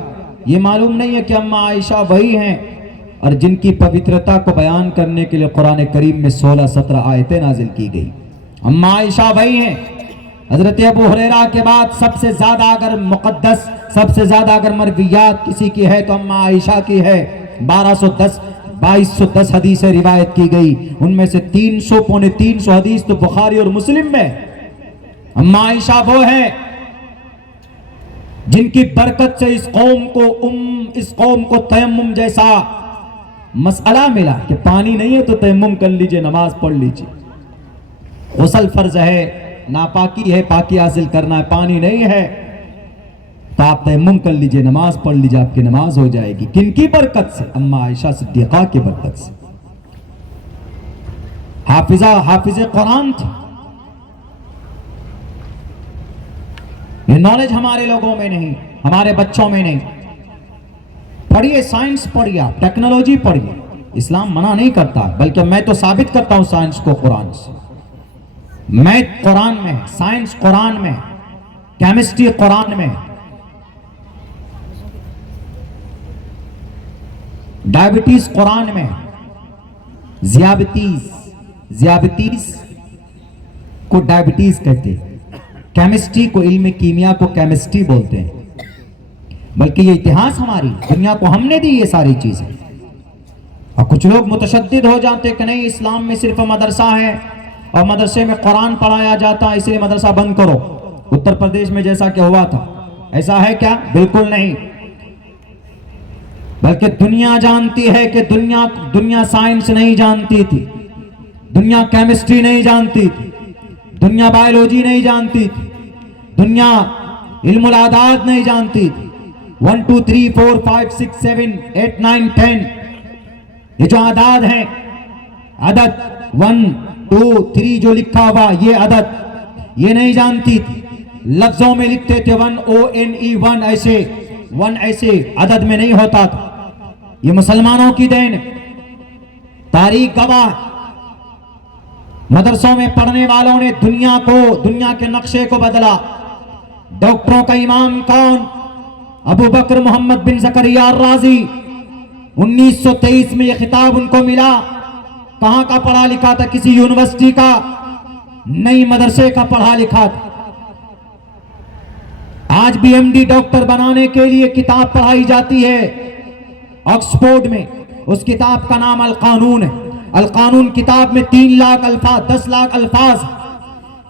یہ معلوم نہیں ہے کہ اماں عائشہ وہی ہیں اور جن کی پوترتا کو بیان کرنے کے لیے قرآن کریم میں 16-17 آیتیں نازل کی گئی۔ اماں عائشہ وہی ہیں۔ حضرت ابو ہریرہ کے بعد سب سے زیادہ اگر مقدس، سب سے زیادہ اگر مرویات کسی کی ہے تو اماں عائشہ کی ہے۔ 2210 حدیثیں روایت کی گئی، ان میں سے 300-350 حدیث تو بخاری اور مسلم میں۔ اماں عائشہ وہ ہے جن کی برکت سے اس قوم کو تیمم جیسا مسئلہ ملا کہ پانی نہیں ہے تو تیمم کر لیجئے، نماز پڑھ لیجئے۔ غسل فرض ہے، ناپاکی ہے، پاکی حاصل کرنا ہے، پانی نہیں ہے تو آپ تیمم کر لیجئے، نماز پڑھ لیجئے، آپ کی نماز ہو جائے گی۔ کن کی برکت سے؟ اماں عائشہ صدیقہ کی برکت سے۔ حافظ قرآن تھی۔ یہ نالج ہمارے لوگوں میں نہیں، ہمارے بچوں میں نہیں۔ پڑھیے، سائنس پڑھیے، ٹیکنالوجی پڑھیے، اسلام منع نہیں کرتا، بلکہ میں تو ثابت کرتا ہوں سائنس کو قرآن سے۔ میتھ قرآن میں، سائنس قرآن میں، کیمسٹری قرآن میں، ڈائبٹیز قرآن میں، ذیابطیس کو ڈائبٹیز کہتے ہیں، کیمسٹری کو، علم کیمیا کو کیمسٹری بولتے ہیں۔ بلکہ یہ اتہاس ہماری دنیا کو ہم نے دی یہ ساری چیزیں۔ اور کچھ لوگ متشدد ہو جاتے کہ نہیں اسلام میں صرف مدرسہ ہے اور مدرسے میں قرآن پڑھایا جاتا ہے، اس لیے مدرسہ بند کرو۔ اتر پردیش میں جیسا کہ ہوا تھا، ایسا ہے کیا؟ بالکل نہیں۔ بلکہ دنیا جانتی ہے کہ دنیا سائنس نہیں جانتی تھی، دنیا کیمسٹری نہیں جانتی تھی، دنیا بایولوجی نہیں جانتی تھی، دنیا علم الاعداد نہیں جانتی تھی۔ 1 2 3 4 5 6 7 8 9 10 یہ جو اعداد ہیں، عدد 1 2 3 جو لکھا ہوا یہ عدد یہ نہیں جانتی تھی، لفظوں میں لکھتے تھے 1 ایسے 1 ایسے عدد میں نہیں ہوتا تھا۔ یہ مسلمانوں کی دین ہے، تاریخ گواہ۔ مدرسوں میں پڑھنے والوں نے دنیا کے نقشے کو بدلا۔ ڈاکٹروں کا امام کون؟ ابو بکر محمد بن زکریا الرازی۔ 1923 میں یہ خطاب ان کو ملا۔ کہاں کا پڑھا لکھا تھا؟ کسی یونیورسٹی کا نئی مدرسے کا پڑھا لکھا تھا۔ آج بھی ایم ڈی ڈاکٹر بنانے کے لیے کتاب پڑھائی جاتی ہے آکسفورڈ میں، اس کتاب کا نام القانون ہے۔ القانون کتاب میں 3 لاکھ الفاظ 10 لاکھ الفاظ،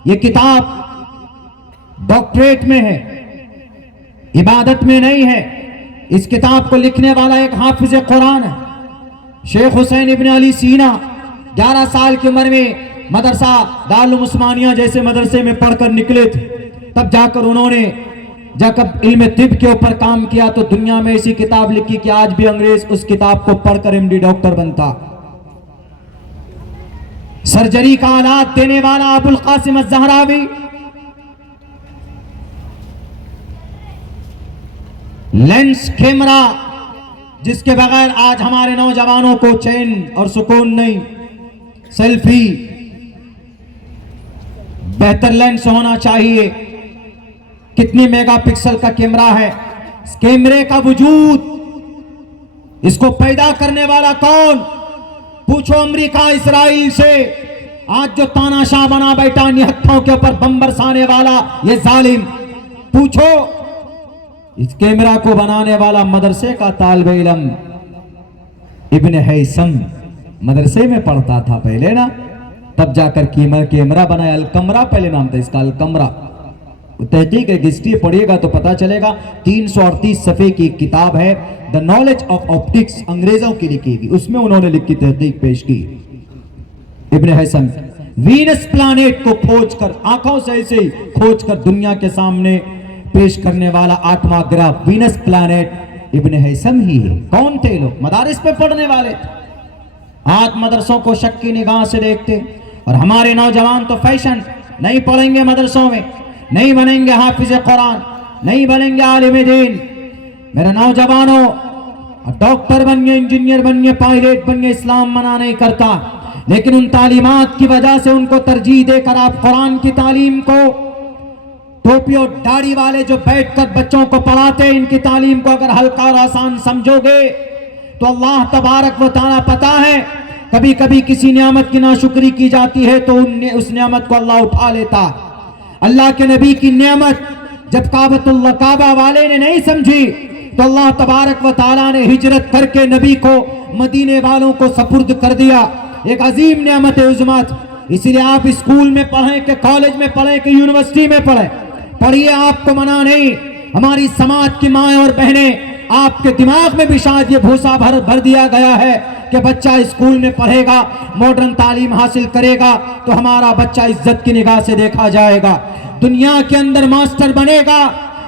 یہ کتاب ڈاکٹریٹ میں ہے، عبادت میں نہیں ہے۔ اس کتاب کو لکھنے والا ایک حافظ قرآن ہے، شیخ حسین ابن علی سینا۔ 11 سال کی عمر میں مدرسہ دارالعلوم عثمانیہ جیسے مدرسے میں پڑھ کر نکلے تھے، تب جا کر انہوں نے جب علم طب کے اوپر کام کیا تو دنیا میں ایسی کتاب لکھی کہ آج بھی انگریز اس کتاب کو پڑھ کر ایم ڈی ڈاکٹر بنتا۔ سرجری کا آلات دینے والا ابو القاسم الزہراوی، لینس کیمرہ جس کے بغیر آج ہمارے نوجوانوں کو چین اور سکون نہیں، سیلفی بہتر لینس ہونا چاہیے۔ کتنی میگا پکسل کا کیمرہ ہے، اس کیمرے کا وجود، اس کو پیدا کرنے والا کون؟ پوچھو امریکہ اسرائیل سے۔ آج جو تاناشاہ بنا بیٹھا نہتھوں کے اوپر بم برسانے والا یہ ظالم، پوچھو اس کیمرہ کو بنانے والا مدرسے کا طالب علم ابن ہیثم مدرسے میں پڑھتا تھا پہلے نا، تب جا کر کیمرہ بنایا۔ القمرہ پہلے نام تھا اس کا، القمرہ۔ تحقیق ہے، ہسٹری پڑھیے گا تو پتا چلے گا۔ 338 صفحے کی کتاب ہے دا نالج آف آپٹکس، انگریزوں کی لکھی گئی، اس میں انہوں نے لکھی تحقیق پیش کی ابن ہیثم۔ وینس پلانیٹ کو کھوج کر، آنکھوں سے ایسے ہی کھوج کر دنیا کے سامنے پیش کرنے والا 8واں گرہ وینس پلانیٹ ابن ہیثم ہی ہے۔ کون تھے لوگ؟ مدارس میں پڑھنے والے تھے۔ آج مدرسوں کو شک کی نگاہ سے دیکھتے، اور ہمارے نوجوان تو فیشن، نہیں پڑھیں گے مدرسوں میں، نہیں بنیں گے حافظ قرآن، نہیں بنیں گے عالم دین۔ میرے نوجوانوں، ڈاکٹر بنیے، انجینئر بنیے، پائلٹ بنیے، اسلام منع نہیں کرتا، لیکن ان تعلیمات کی وجہ سے ان کو ترجیح دے کر آپ قرآن کی تعلیم کو، ٹوپی اور داڑھی والے جو بیٹھ کر بچوں کو پڑھاتے ہیں، ان کی تعلیم کو اگر ہلکا اور آسان سمجھو گے تو اللہ تبارک و تعالیٰ پتا ہے کبھی کبھی کسی نعمت کی ناشکری کی جاتی ہے تو اس نعمت کو اللہ اٹھا لیتا۔ اللہ کے نبی کی نعمت جب کعبہ والے نے نہیں سمجھی تو اللہ تبارک و تعالیٰ نے ہجرت کر کے نبی کو مدینے والوں کو سپرد کر دیا۔ ایک عظیم نعمت عظمت، اس لیے آپ اسکول میں پڑھیں کہ کالج میں پڑھیں کہ یونیورسٹی میں پڑھیں، پڑھیے، آپ کو منع نہیں۔ ہماری سماج کی مائیں اور بہنیں، آپ کے دماغ میں بھی شاید یہ بھوسا بھر دیا گیا ہے کہ بچہ اسکول میں پڑھے گا، ماڈرن تعلیم حاصل کرے گا تو ہمارا بچہ عزت کی نگاہ سے دیکھا جائے گا، دنیا کے اندر ماسٹر بنے گا،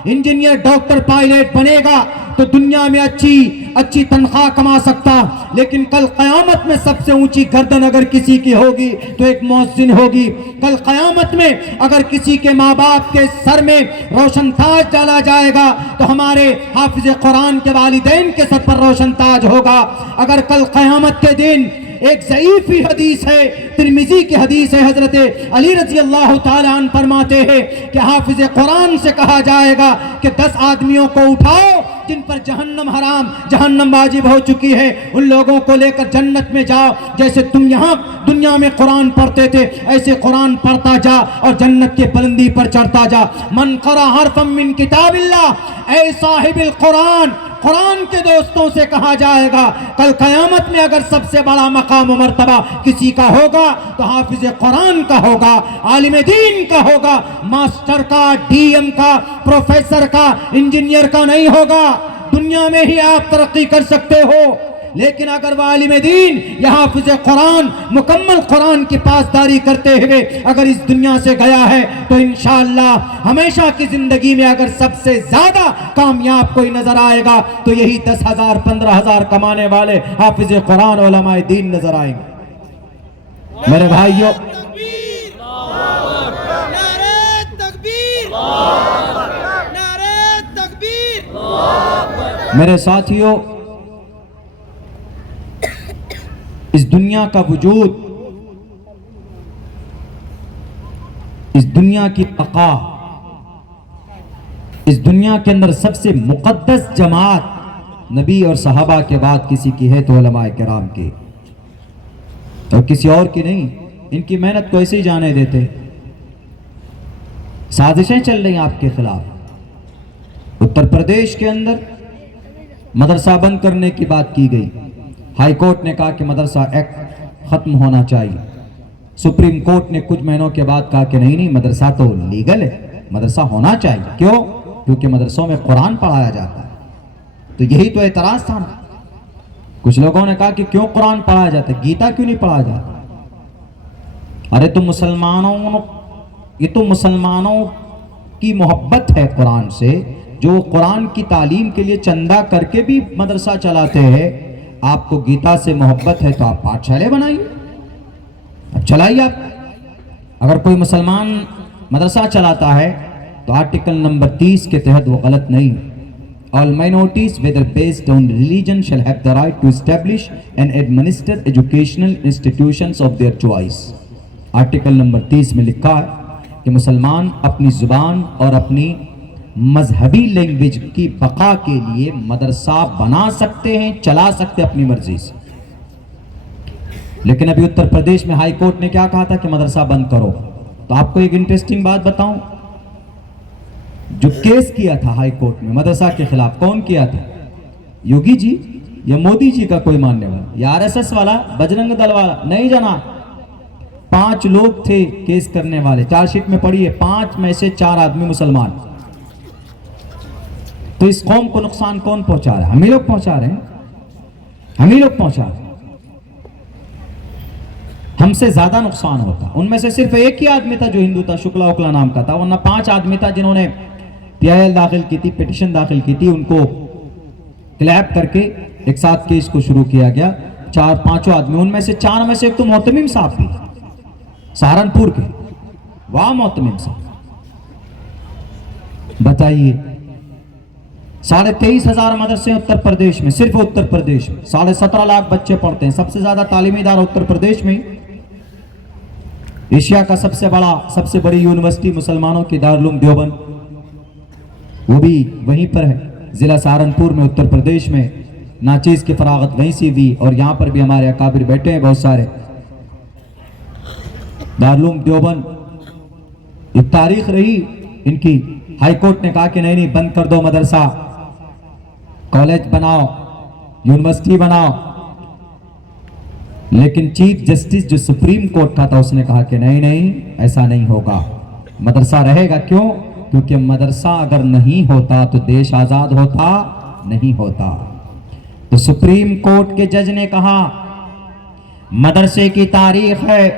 انجینئر، ڈاکٹر، پائلٹ بنے گا تو دنیا میں اچھی تنخواہ کما سکتا، لیکن کل قیامت میں سب سے اونچی گردن اگر کسی کی ہوگی تو ایک مؤذن ہوگی۔ کل قیامت میں اگر کسی کے ماں باپ کے سر میں روشن تاج ڈالا جائے گا تو ہمارے حافظ قرآن کے والدین کے سر پر روشن تاج ہوگا۔ اگر کل قیامت کے دن ایک ضعیفی حدیث ہے، ترمذی کی حدیث ہے، حضرت علی رضی اللہ تعالیٰ عنہ فرماتے ہیں کہ حافظ قرآن سے کہا جائے گا کہ 10 آدمیوں کو اٹھاؤ جن پر جہنم واجب ہو چکی ہے، ان لوگوں کو لے کر جنت میں جاؤ، جیسے تم یہاں دنیا میں قرآن پڑھتے تھے ایسے قرآن پڑھتا جا اور جنت کے بلندی پر چڑھتا جا۔ من قرأ حرفا من کتاب اللہ، اے صاحب القرآن، قرآن کے دوستوں سے کہا جائے گا کل قیامت میں اگر سب سے بڑا مقام و مرتبہ کسی کا ہوگا تو حافظ قرآن کا ہوگا، عالم دین کا ہوگا، ماسٹر کا، ڈی ایم کا، پروفیسر کا، انجینئر کا نہیں ہوگا۔ دنیا میں ہی آپ ترقی کر سکتے ہو، لیکن اگر وہ عالم دین یا حافظ قرآن مکمل قرآن کی پاسداری کرتے ہوئے اگر اس دنیا سے گیا ہے تو انشاءاللہ ہمیشہ کی زندگی میں اگر سب سے زیادہ کامیاب کوئی نظر آئے گا تو یہی 10,000 15,000 کمانے والے حافظ قرآن علماء دین نظر آئیں گے۔ میرے بھائیوں، میرے ساتھیوں، اس دنیا کا وجود، اس دنیا کی بقا، اس دنیا کے اندر سب سے مقدس جماعت نبی اور صحابہ کے بعد کسی کی ہے تو علماء کرام کی، اور کسی اور کی نہیں۔ ان کی محنت کو ایسے ہی جانے دیتے، سازشیں چل رہی ہیں آپ کے خلاف۔ اتر پردیش کے اندر مدرسہ بند کرنے کی بات کی گئی، ہائی کورٹ نے کہا کہ مدرسہ ایکٹ ختم ہونا چاہیے، سپریم کورٹ نے کچھ مہینوں کے بعد کہا کہ نہیں مدرسہ تو لیگل ہے، مدرسہ ہونا چاہیے۔ کیوں؟ کیونکہ مدرسوں میں قرآن پڑھایا جاتا ہے۔ تو یہی تو اعتراض تھا نا۔ کچھ لوگوں نے کہا کہ کیوں قرآن پڑھایا جاتا ہے، گیتا کیوں نہیں پڑھایا جاتا؟ ارے تو یہ تو مسلمانوں کی محبت ہے قرآن سے، جو قرآن کی تعلیم کے لیے چندہ کر کے بھی مدرسہ چلاتے ہیں۔ آپ کو گیتا سے محبت ہے تو آپ پاٹھ شالے بنائیے، اب چلائیے۔ آپ اگر کوئی مسلمان مدرسہ چلاتا ہے تو آرٹیکل نمبر 30 کے تحت وہ غلط نہیں۔ All minorities whether based on religion shall have the right to establish and administer educational institutions of their choice۔ Article number 30 میں لکھا ہے کہ مسلمان اپنی زبان اور اپنی مذہبی لینگویج کی بقا کے لیے مدرسہ بنا سکتے ہیں، چلا سکتے اپنی مرضی سے۔ لیکن ابھی اتر پردیش میں ہائی کورٹ نے کیا کہا تھا کہ مدرسہ بند کرو۔ تو آپ کو ایک انٹرسٹنگ بات بتاؤں، جو کیس کیا تھا ہائی کورٹ میں مدرسہ کے خلاف، کون کیا تھا؟ یوگی جی یا مودی جی کا کوئی ماننے والا یا RSS والا، بجرنگ دل والا؟ نہیں جناب، 5 لوگ تھے کیس کرنے والے، چارج شیٹ میں پڑھی ہے، 5 میں سے 4 آدمی مسلمان۔ تو اس قوم کو نقصان کون پہنچا رہا ہے؟ ہم ہی لوگ پہنچا رہے ہیں، ہم ہی لوگ پہنچا رہے ہیں۔ ہم سے زیادہ نقصان ہوتا۔ ان میں سے صرف ایک ہی آدمی تھا جو ہندو تھا، شکلا اوکلا نام کا تھا، ورنہ 5 آدمی تھا جنہوں نے PIL داخل کی تھی، پیٹیشن داخل کی تھی، ان کو کلیپ کر کے ایک ساتھ کیس کو شروع کیا گیا۔ 4-5 آدمی، ان میں سے 4 میں سے ایک تو محتمم صاحب بھی، سہارنپور کے، واہ محتمم صاحب، بتائیے 23,500 مدرسے اتر پردیش میں، صرف اتر پردیش میں 17.5 لاکھ بچے پڑھتے ہیں، سب سے زیادہ تعلیمی ادارہ اتر پردیش میں۔ ایشیا کا سب سے بڑی یونیورسٹی مسلمانوں کی دارالعلوم دیوبند، وہ بھی وہیں پر ہے، ضلع سہارنپور میں، اتر پردیش میں۔ ناچیز کی فراغت وہیں سے بھی، اور یہاں پر بھی ہمارے اکابر بیٹھے ہیں بہت سارے۔ دارالعلوم دیوبند ایک تاریخ رہی ان کی، ہائی کورٹ نے کہا کہ نہیں بند کر دو مدرسہ، کالج بناؤ، یونیورسٹی بناؤ، لیکن چیف جسٹس جو سپریم کورٹ کا تھا اس نے کہا کہ نہیں ایسا نہیں ہوگا، مدرسہ رہے گا۔ کیوں؟ کیونکہ مدرسہ اگر نہیں ہوتا تو دیش آزاد ہوتا نہیں ہوتا۔ تو سپریم کورٹ کے جج نے کہا مدرسے کی تاریخ ہے،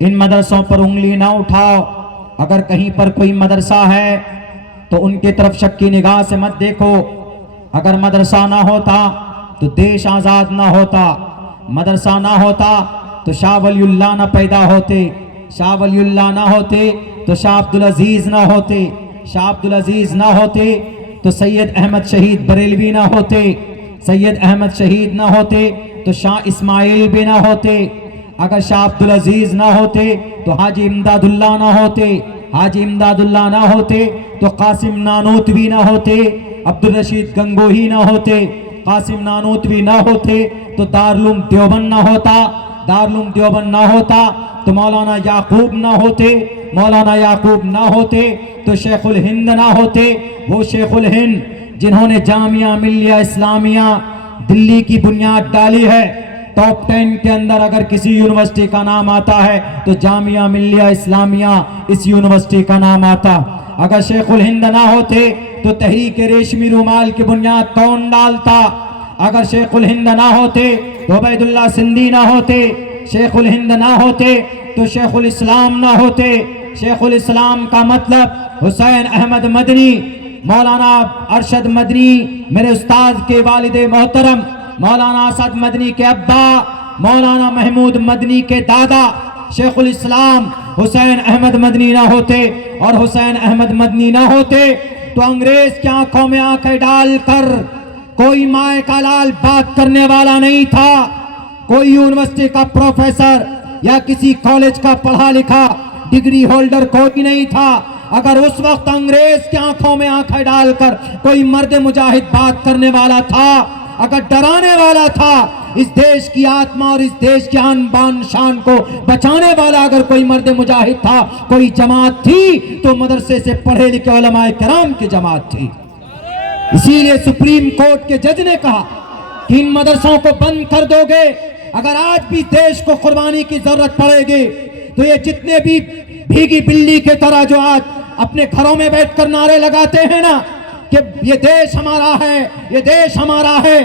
ان مدرسوں پر انگلی نہ اٹھاؤ، اگر کہیں پر کوئی مدرسہ ہے تو ان کی طرف شک کی نگاہ سے مت دیکھو۔ اگر مدرسہ نہ ہوتا تو دیش آزاد نہ ہوتا، مدرسہ نہ ہوتا تو شاہ ولی اللہ نہ پیدا ہوتے، شاہ ولی اللہ نہ ہوتے تو شاہ عبدالعزیز نہ ہوتے، شاہ عبدالعزیز نہ ہوتے تو سید احمد شہید بریلوی نہ ہوتے، سید احمد شہید نہ ہوتے تو شاہ اسماعیل بھی نہ ہوتے، اگر شاہ عبدالعزیز نہ ہوتے تو حاجی امداد اللہ نہ ہوتے، حاجی امداد اللہ نہ ہوتے تو قاسم نانوتوی نہ ہوتے، عبدالرشید گنگوہی نہ ہوتے، قاسم نانوتوی نہ ہوتے تو دارالعلوم دیوبند نہ ہوتا، دارالعلوم دیوبند نہ ہوتا تو مولانا یعقوب نہ ہوتے، مولانا یعقوب نہ ہوتے تو شیخ الہند نہ ہوتے، وہ شیخ الہند جنہوں نے جامعہ ملیہ اسلامیہ دلی کی بنیاد ڈالی ہے۔ ٹاپ 10 کے اندر اگر کسی یونیورسٹی کا نام آتا ہے تو جامعہ ملیہ اسلامیہ اس یونیورسٹی کا نام آتا۔ اگر شیخ الہند نہ ہوتے تو تحریک ریشمی رومال کی بنیاد کون ڈالتا؟ اگر شیخ الہند نہ ہوتے تو عبید اللہ سندھی نہ ہوتے، شیخ الہند نہ ہوتے تو شیخ الاسلام نہ ہوتے۔ شیخ الاسلام کا مطلب حسین احمد مدنی، مولانا ارشد مدنی میرے استاد کے والد محترم، مولانا اسد مدنی کے ابا، مولانا محمود مدنی کے دادا شیخ الاسلام حسین احمد مدنی نہ ہوتے، اور حسین احمد مدنی نہ ہوتے تو انگریز کی آنکھوں میں آنکھیں ڈال کر کوئی مائے کا لال بات کرنے والا نہیں تھا، کوئی یونیورسٹی کا پروفیسر یا کسی کالج کا پڑھا لکھا ڈگری ہولڈر کوئی نہیں تھا۔ اگر اس وقت انگریز کی آنکھوں میں آنکھیں ڈال کر کوئی مرد مجاہد بات کرنے والا تھا، اگر ڈرانے والا تھا، اس دیش کی آتما اور اس دیش کی آن بان شان کو بچانے والا اگر کوئی مرد مجاہد تھا، کوئی جماعت تھی تو مدرسے سے پڑھے لکھے علماء کرام کی جماعت تھی۔ اسی لیے سپریم کورٹ کے جج نے کہا کہ ان مدرسوں کو بند کر دو گے، اگر آج بھی دیش کو قربانی کی ضرورت پڑے گی تو یہ جتنے بھی بھیگی بلی کے طرح جو آج اپنے گھروں میں بیٹھ کر نعرے لگاتے ہیں نا کہ یہ دیش ہمارا ہے، یہ دیش ہمارا ہے،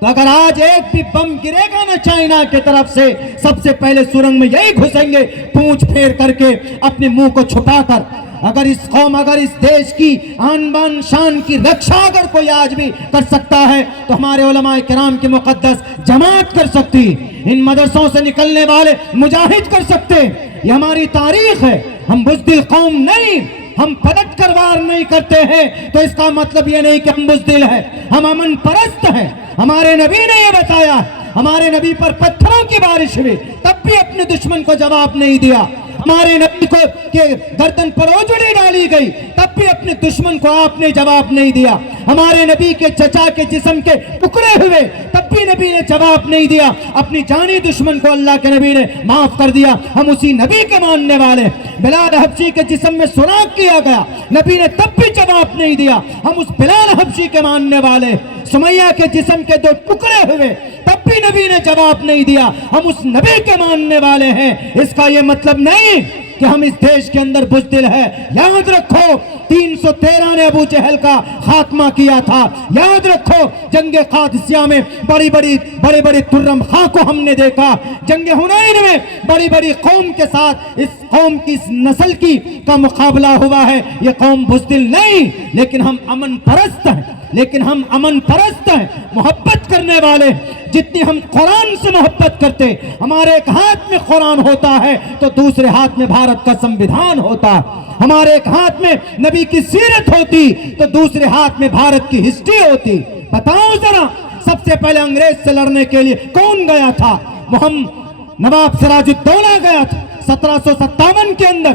تو اگر آج ایک بھی بم گرے گا نا چائنا کی طرف سے، سب سے پہلے سرنگ میں یہی گھسیں گے پونچھ پھیر کر کے اپنے منہ کو چھپا کر۔ اگر اس قوم، اگر اس دیش کی آن بان شان کی رکشا اگر کوئی آج بھی کر سکتا ہے تو ہمارے علماء کرام کی مقدس جماعت کر سکتی، ان مدرسوں سے نکلنے والے مجاہد کر سکتے۔ یہ ہماری تاریخ ہے، ہم بزدل قوم نہیں، ہم پلٹ کر وار نہیں کرتے ہیں تو اس کا مطلب یہ نہیں کہ ہم بزدل ہیں، ہم امن پرست ہیں۔ ہمارے نبی نے یہ بتایا، ہمارے نبی پر پتھروں کی بارش ہوئی تب بھی اپنے دشمن کو جواب نہیں دیا، ہمارے نبی کو کہ گردن پر اوجڑی ڈالی گئی تب بھی اپنے دشمن کو آپ نے جواب نہیں دیا، ہمارے نبی کے چچا کے جسم کے ٹکڑے ہوئے تب بھی نبی نے جواب نہیں دیا، اپنی جانی دشمن کو اللہ کے نبی نے معاف کر دیا۔ ہم اسی نبی کے ماننے والے، بلال حبشی کے جسم میں سوراخ کیا گیا، نبی نے تب بھی جواب نہیں دیا، ہم اس بلال حبشی کے ماننے والے، سمیہ کے جسم کے دو ٹکڑے ہوئے تب بھی نبی نے جواب نہیں دیا، ہم اس نبی کے ماننے والے ہیں۔ اس کا یہ مطلب نہیں کہ ہم اس دیش کے اندر بزدل ہے۔ یاد رکھو 313 نے ابو جہل کا خاتمہ کیا تھا، یاد رکھو جنگ قادسیہ میں بڑی بڑی ترم خاں کو ہم نے دیکھا، جنگ حنین میں بڑی بڑی قوم کے ساتھ اس قوم کی اس نسل کی کا مقابلہ ہوا ہے۔ یہ قوم بزدل نہیں، لیکن ہم امن پرست ہیں، لیکن ہم امن پرست ہیں، محبت کرنے والے۔ جتنی ہم قرآن سے محبت کرتے، ہمارے ایک ہاتھ میں قرآن ہوتا ہے تو دوسرے ہاتھ میں بھارت کا سمویدھان ہوتا، ہمارے ایک ہاتھ میں نبی کی سیرت ہوتی تو دوسرے ہاتھ میں بھارت کی ہسٹری ہوتی۔ بتاؤ ذرا، سب سے پہلے انگریز سے لڑنے کے لیے کون گیا تھا؟ محمد نواب سراج الدولہ گیا تھا 1757 کے اندر۔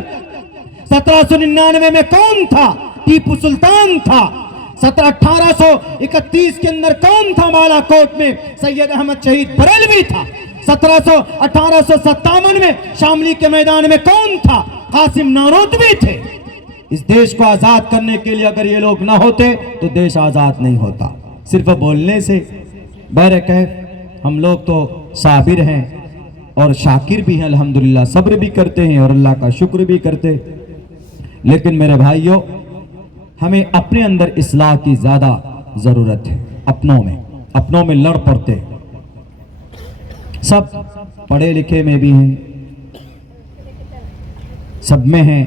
1799 میں کون تھا؟ ٹیپو سلطان تھا۔ 1831 کے اندر کون تھا؟ بالا کوٹ میں سید احمد شہید بریلوی تھا۔ 1857 میں شاملی کے میدان میں کون تھا؟ قاسم نانوتوی تھے۔ اس دیش کو آزاد کرنے کے لیے اگر یہ لوگ نہ ہوتے تو دیش آزاد نہیں ہوتا۔ صرف بولنے سے بہرکیف ہم لوگ تو صابر ہیں اور شاکر بھی ہیں، الحمدللہ صبر بھی کرتے ہیں اور اللہ کا شکر بھی کرتے، لیکن میرے بھائیوں ہمیں اپنے اندر اصلاح کی زیادہ ضرورت ہے۔ اپنوں میں لڑ پڑتے، سب پڑھے لکھے میں بھی ہیں، سب میں ہیں،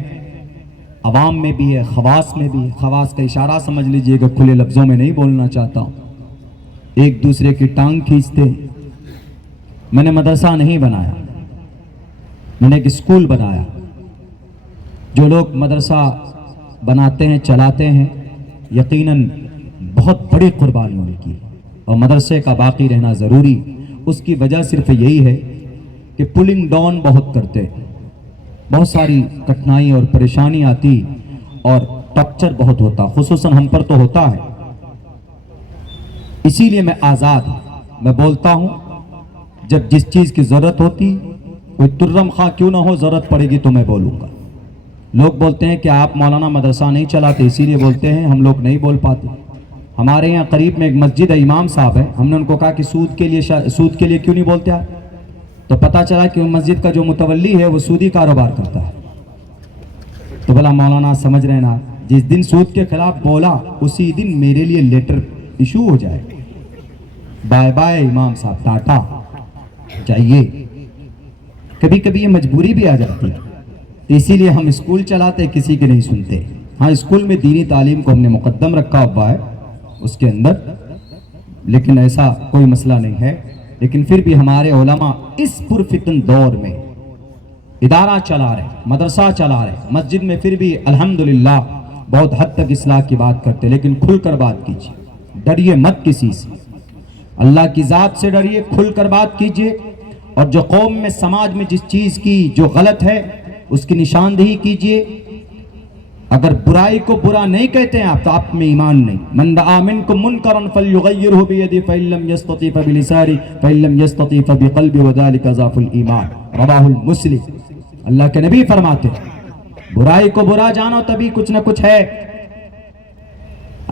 عوام میں بھی ہے، خواص میں بھی ہے۔ خواص کا اشارہ سمجھ لیجئے کہ کھلے لفظوں میں نہیں بولنا چاہتا ہوں، ایک دوسرے کی ٹانگ کھینچتے ہیں۔ میں نے مدرسہ نہیں بنایا، میں نے ایک اسکول بنایا۔ جو لوگ مدرسہ بناتے ہیں، چلاتے ہیں، یقیناً بہت بڑی قربانی ان کی، اور مدرسے کا باقی رہنا ضروری۔ اس کی وجہ صرف یہی ہے کہ پولنگ ڈاؤن بہت کرتے، بہت ساری کٹھنائی اور پریشانی آتی اور ٹارچر بہت ہوتا، خصوصاً ہم پر تو ہوتا ہے۔ اسی لیے میں آزاد ہوں، میں بولتا ہوں جب جس چیز کی ضرورت ہوتی، کوئی ترم خواہ کیوں نہ ہو، ضرورت پڑے گی تو میں بولوں گا۔ لوگ بولتے ہیں کہ آپ مولانا مدرسہ نہیں چلاتے، اسی لیے بولتے ہیں، ہم لوگ نہیں بول پاتے۔ ہمارے یہاں قریب میں ایک مسجد ہے، امام صاحب ہے، ہم نے ان کو کہا کہ سود کے لیے کیوں نہیں بولتے آپ؟ تو پتہ چلا کہ وہ مسجد کا جو متولی ہے وہ سودی کاروبار کرتا ہے۔ تو بولا مولانا سمجھ رہے نا، جس دن سود کے خلاف بولا اسی دن میرے لیے لیٹر ایشو ہو جائے. بائے بائے امام صاحب، ٹاٹا چاہیے. کبھی کبھی یہ مجبوری بھی آ جاتی ہے، اسی لیے ہم اسکول چلاتے کسی کے نہیں سنتے. ہاں اسکول میں دینی تعلیم کو ہم نے مقدم رکھا ہوا ہے اس کے اندر، لیکن ایسا کوئی مسئلہ نہیں ہے. لیکن پھر بھی ہمارے علماء اس پرفتن دور میں ادارہ چلا رہے، مدرسہ چلا رہے، مسجد میں پھر بھی الحمدللہ بہت حد تک اصلاح کی بات کرتے. لیکن کھل کر بات کیجیے، ڈریے مت کسی سے، اللہ کی ذات سے ڈریے، کھل کر بات کیجیے. اور جو قوم میں سماج میں جس چیز کی جو غلط ہے اس کی نشاندہی کیجیے. اگر برائی کو برا نہیں کہتے ہیں آپ تو آپ میں ایمان نہیں. من رأى منکم منکرا فلیغیرہ بیدہ فإن لم یستطع فبلسانہ فإن لم یستطع فبقلبہ وذلک ضعف الایمان، رواہ المسلم. اللہ کے نبی فرماتے ہیں برائی کو برا جانو تبھی کچھ نہ کچھ ہے،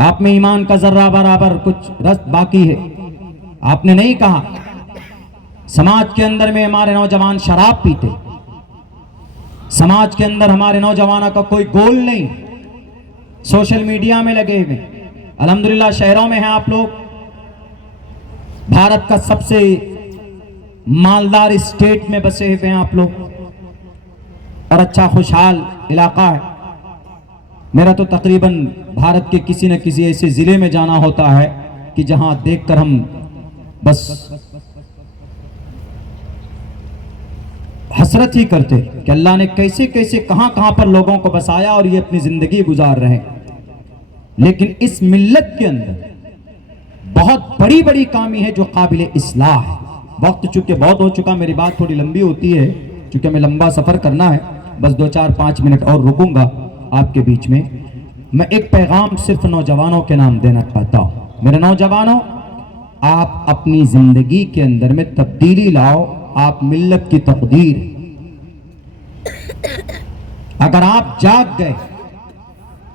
آپ میں ایمان کا ذرہ برابر کچھ رست باقی ہے. آپ نے نہیں کہا سماج کے اندر میں ہمارے نوجوان شراب پیتے، سماج کے اندر ہمارے نوجوانوں کا کوئی گول نہیں، سوشل میڈیا میں لگے ہوئے. الحمدللہ شہروں میں ہیں آپ لوگ، بھارت کا سب سے مالدار اسٹیٹ میں بسے ہوئے ہیں آپ لوگ، اور اچھا خوشحال علاقہ ہے. میرا تو تقریباً بھارت کے کسی نہ کسی ایسے ضلع میں جانا ہوتا ہے کہ جہاں دیکھ کر ہم بس حسرت ہی کرتے کہ اللہ نے کیسے کیسے کہاں کہاں پر لوگوں کو بسایا اور یہ اپنی زندگی گزار رہے ہیں. لیکن اس ملت کے اندر بہت بڑی بڑی کامی ہے جو قابل اصلاح ہے. وقت چونکہ بہت ہو چکا، میری بات تھوڑی لمبی ہوتی ہے چونکہ میں لمبا سفر کرنا ہے، بس 2-4-5 منٹ اور رکوں گا آپ کے بیچ میں. میں ایک پیغام صرف نوجوانوں کے نام دینا چاہتا ہوں. میرے نوجوانوں، آپ اپنی زندگی کے اندر میں تبدیلی لاؤ. آپ ملت کی تقدیر، اگر آپ جاگ گئے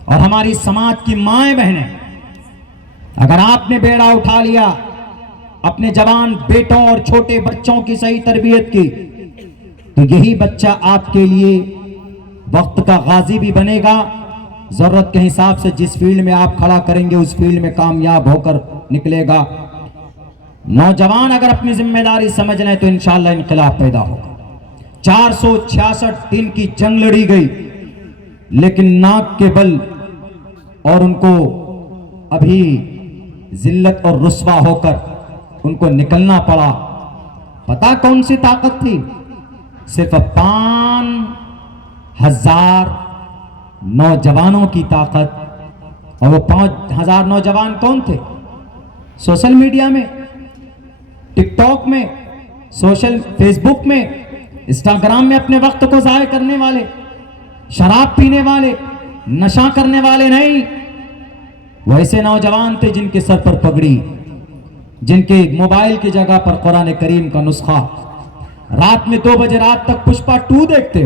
اور ہماری سماج کی مائیں بہنیں، اگر آپ نے بیڑا اٹھا لیا اپنے جوان بیٹوں اور چھوٹے بچوں کی صحیح تربیت کی، تو یہی بچہ آپ کے لیے وقت کا غازی بھی بنے گا. ضرورت کے حساب سے جس فیلڈ میں آپ کھڑا کریں گے اس فیلڈ میں کامیاب ہو کر نکلے گا. نوجوان اگر اپنی ذمہ داری سمجھ لیں تو انشاءاللہ انقلاب پیدا ہوگا. 466 دن کی جنگ لڑی گئی، لیکن ناک کے بل اور ان کو ابھی ذلت اور رسوا ہو کر ان کو نکلنا پڑا. پتہ کون سی طاقت تھی؟ صرف 5000 نوجوانوں کی طاقت. اور وہ 5000 نوجوان کون تھے؟ سوشل میڈیا میں، ٹک ٹاک میں، فیس بک میں، انسٹاگرام میں اپنے وقت کو ضائع کرنے والے، شراب پینے والے، نشہ کرنے والے نہیں. وہ ایسے نوجوان تھے جن کے سر پر پگڑی، جن کے موبائل کی جگہ پر قرآن کریم کا نسخہ، رات میں 2 بجے رات تک پشپا 2 دیکھتے.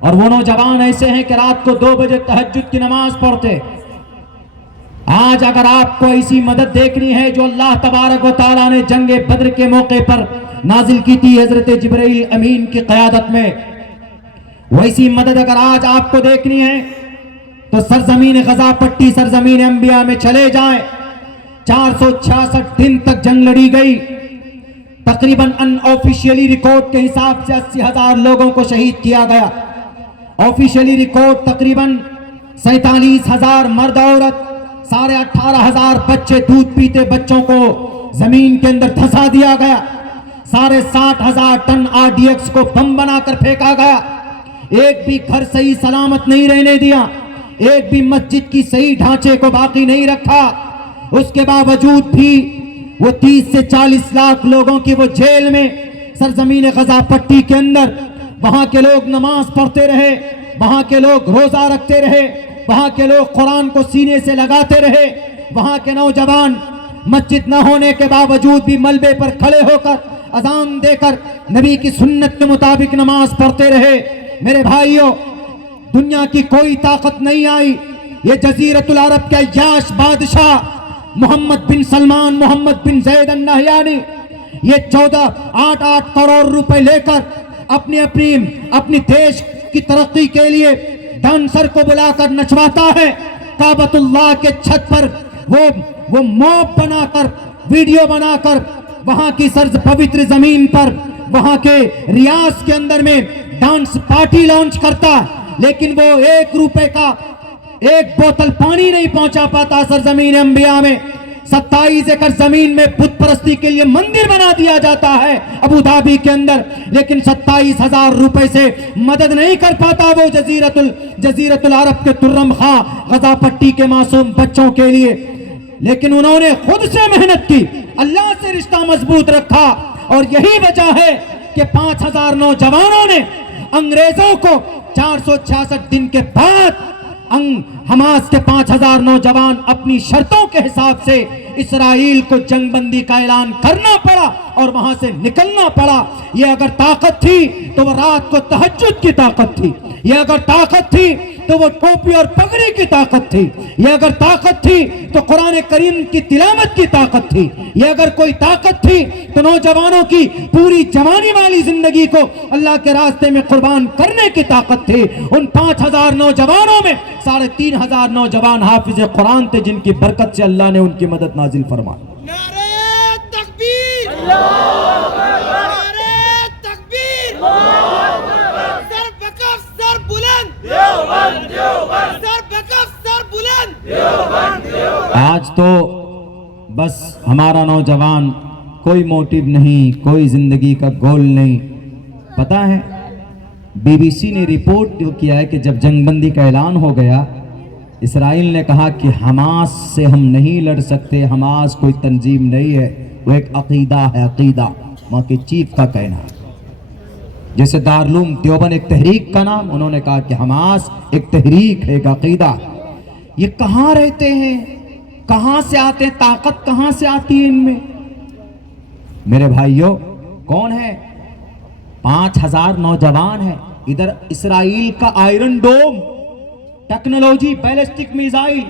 اور وہ نوجوان ایسے ہیں کہ رات کو 2 بجے تہجد کی نماز پڑھتے. آج اگر آپ کو ایسی مدد دیکھنی ہے جو اللہ تبارک و تعالیٰ نے جنگ بدر کے موقع پر نازل کی تھی حضرت جبرائیل امین کی قیادت میں، ویسی مدد اگر آج آپ کو دیکھنی ہے تو سرزمین غزہ پٹی، سرزمین انبیاء میں چلے جائیں. 466 دن تک جنگ لڑی گئی. تقریباً ان آفیشیلی ریکارڈ کے حساب سے 80,000 لوگوں کو شہید کیا گیا. آفیشیلی ریکارڈ تقریباً 47,000 مرد عورت، 18,500 بچے، دودھ پیتے بچوں کو زمین کے اندر دھسا دیا گیا. 60,000 ٹن RDX کو بم بنا کر پھینکا گیا. ایک بھی گھر صحیح سلامت نہیں رہنے دیا، ایک بھی مسجد کی صحیح ڈھانچے کو باقی نہیں رکھا. اس کے باوجود بھی وہ 30 سے 40 لاکھ لوگوں کی وہ جیل میں سرزمین غزہ پٹی کے اندر، وہاں کے لوگ نماز پڑھتے رہے، وہاں کے لوگ روزہ رکھتے رہے، وہاں کے لوگ قرآن کو سینے سے لگاتے رہے، وہاں کے نوجوان مسجد نہ ہونے کے باوجود بھی ملبے پر کھڑے ہو کر اذان دے کر نبی کی سنت کے مطابق نماز پڑھتے رہے. میرے بھائیوں، دنیا کی کوئی طاقت نہیں آئی. یہ جزیرت العرب کے عیاش بادشاہ محمد بن سلمان، محمد بن زید النہیانی، یہ 8 کروڑ روپے لے کر اپنی دیش کی ترقی کے لیے ڈانسر کو بلا کر نچواتا ہے، کعبۃ اللہ کے چھت پر وہ موب بنا کر، ویڈیو بنا کر وہاں کی سرز پوتر زمین پر، وہاں کے ریاض کے اندر میں ڈانس پارٹی لانچ کرتا، لیکن وہ 1 روپے کا 1 بوتل پانی نہیں پہنچا پاتا سرزمین انبیاء میں۔ 27 ایکڑ زمین میں بت پرستی کے لیے مندر بنا دیا جاتا ہے ابو دھابی کے اندر، لیکن 27,000 روپے سے مدد نہیں کر پاتا وہ جزیرت العرب کے ترم خاں غزہ پٹی کے معصوم بچوں کے لیے۔ لیکن انہوں نے خود سے محنت کی، اللہ سے رشتہ مضبوط رکھا، اور یہی وجہ ہے کہ 5,000 نوجوانوں نے انگریزوں کو 466 دن کے بعد حماس کے 5,000 نوجوان اپنی شرطوں کے حساب سے اسرائیل کو جنگ بندی کا اعلان کرنا پڑا اور وہاں سے نکلنا پڑا۔ یہ اگر طاقت تھی تو وہ رات کو تہجد کی طاقت تھی، یہ اگر طاقت تھی تو وہ ٹوپی اور پگڑی کی طاقت تھی، یہ اگر طاقت تھی تو قرآن کریم کی تلاوت کی طاقت تھی، یہ اگر کوئی طاقت تھی تو نوجوانوں کی پوری جوانی والی زندگی کو اللہ کے راستے میں قربان کرنے کی طاقت تھی۔ ان 5,000 نوجوانوں میں 3,500 نوجوان حافظ قرآن تھے، جن کی برکت سے اللہ نے ان کی مدد نازل فرمائی۔ نعرہ تکبیر، نعرہ تکبیر، سر بکف سر بلند، سر بکف سر بلند۔ آج تو بس ہمارا نوجوان کوئی موٹیو نہیں، کوئی زندگی کا گول نہیں۔ پتا ہے بی بی سی نے رپورٹ کیا ہے کہ جب جنگ بندی کا اعلان ہو گیا، اسرائیل نے کہا کہ حماس سے ہم نہیں لڑ سکتے، حماس کوئی تنظیم نہیں ہے، وہ ایک عقیدہ ہے، عقیدہ، وہاں کے چیف کا کہنا ہے۔ جیسے دارالعلوم دیوبند ایک تحریک کا نام، انہوں نے کہا کہ حماس ایک تحریک ہے، ایک عقیدہ۔ یہ کہاں رہتے ہیں، کہاں سے آتے ہیں، طاقت کہاں سے آتی ہے ان میں؟ میرے بھائیوں، کون ہے؟ 5,000 نوجوان ہیں۔ ادھر اسرائیل کا Iron Dome technology, ballistic missile,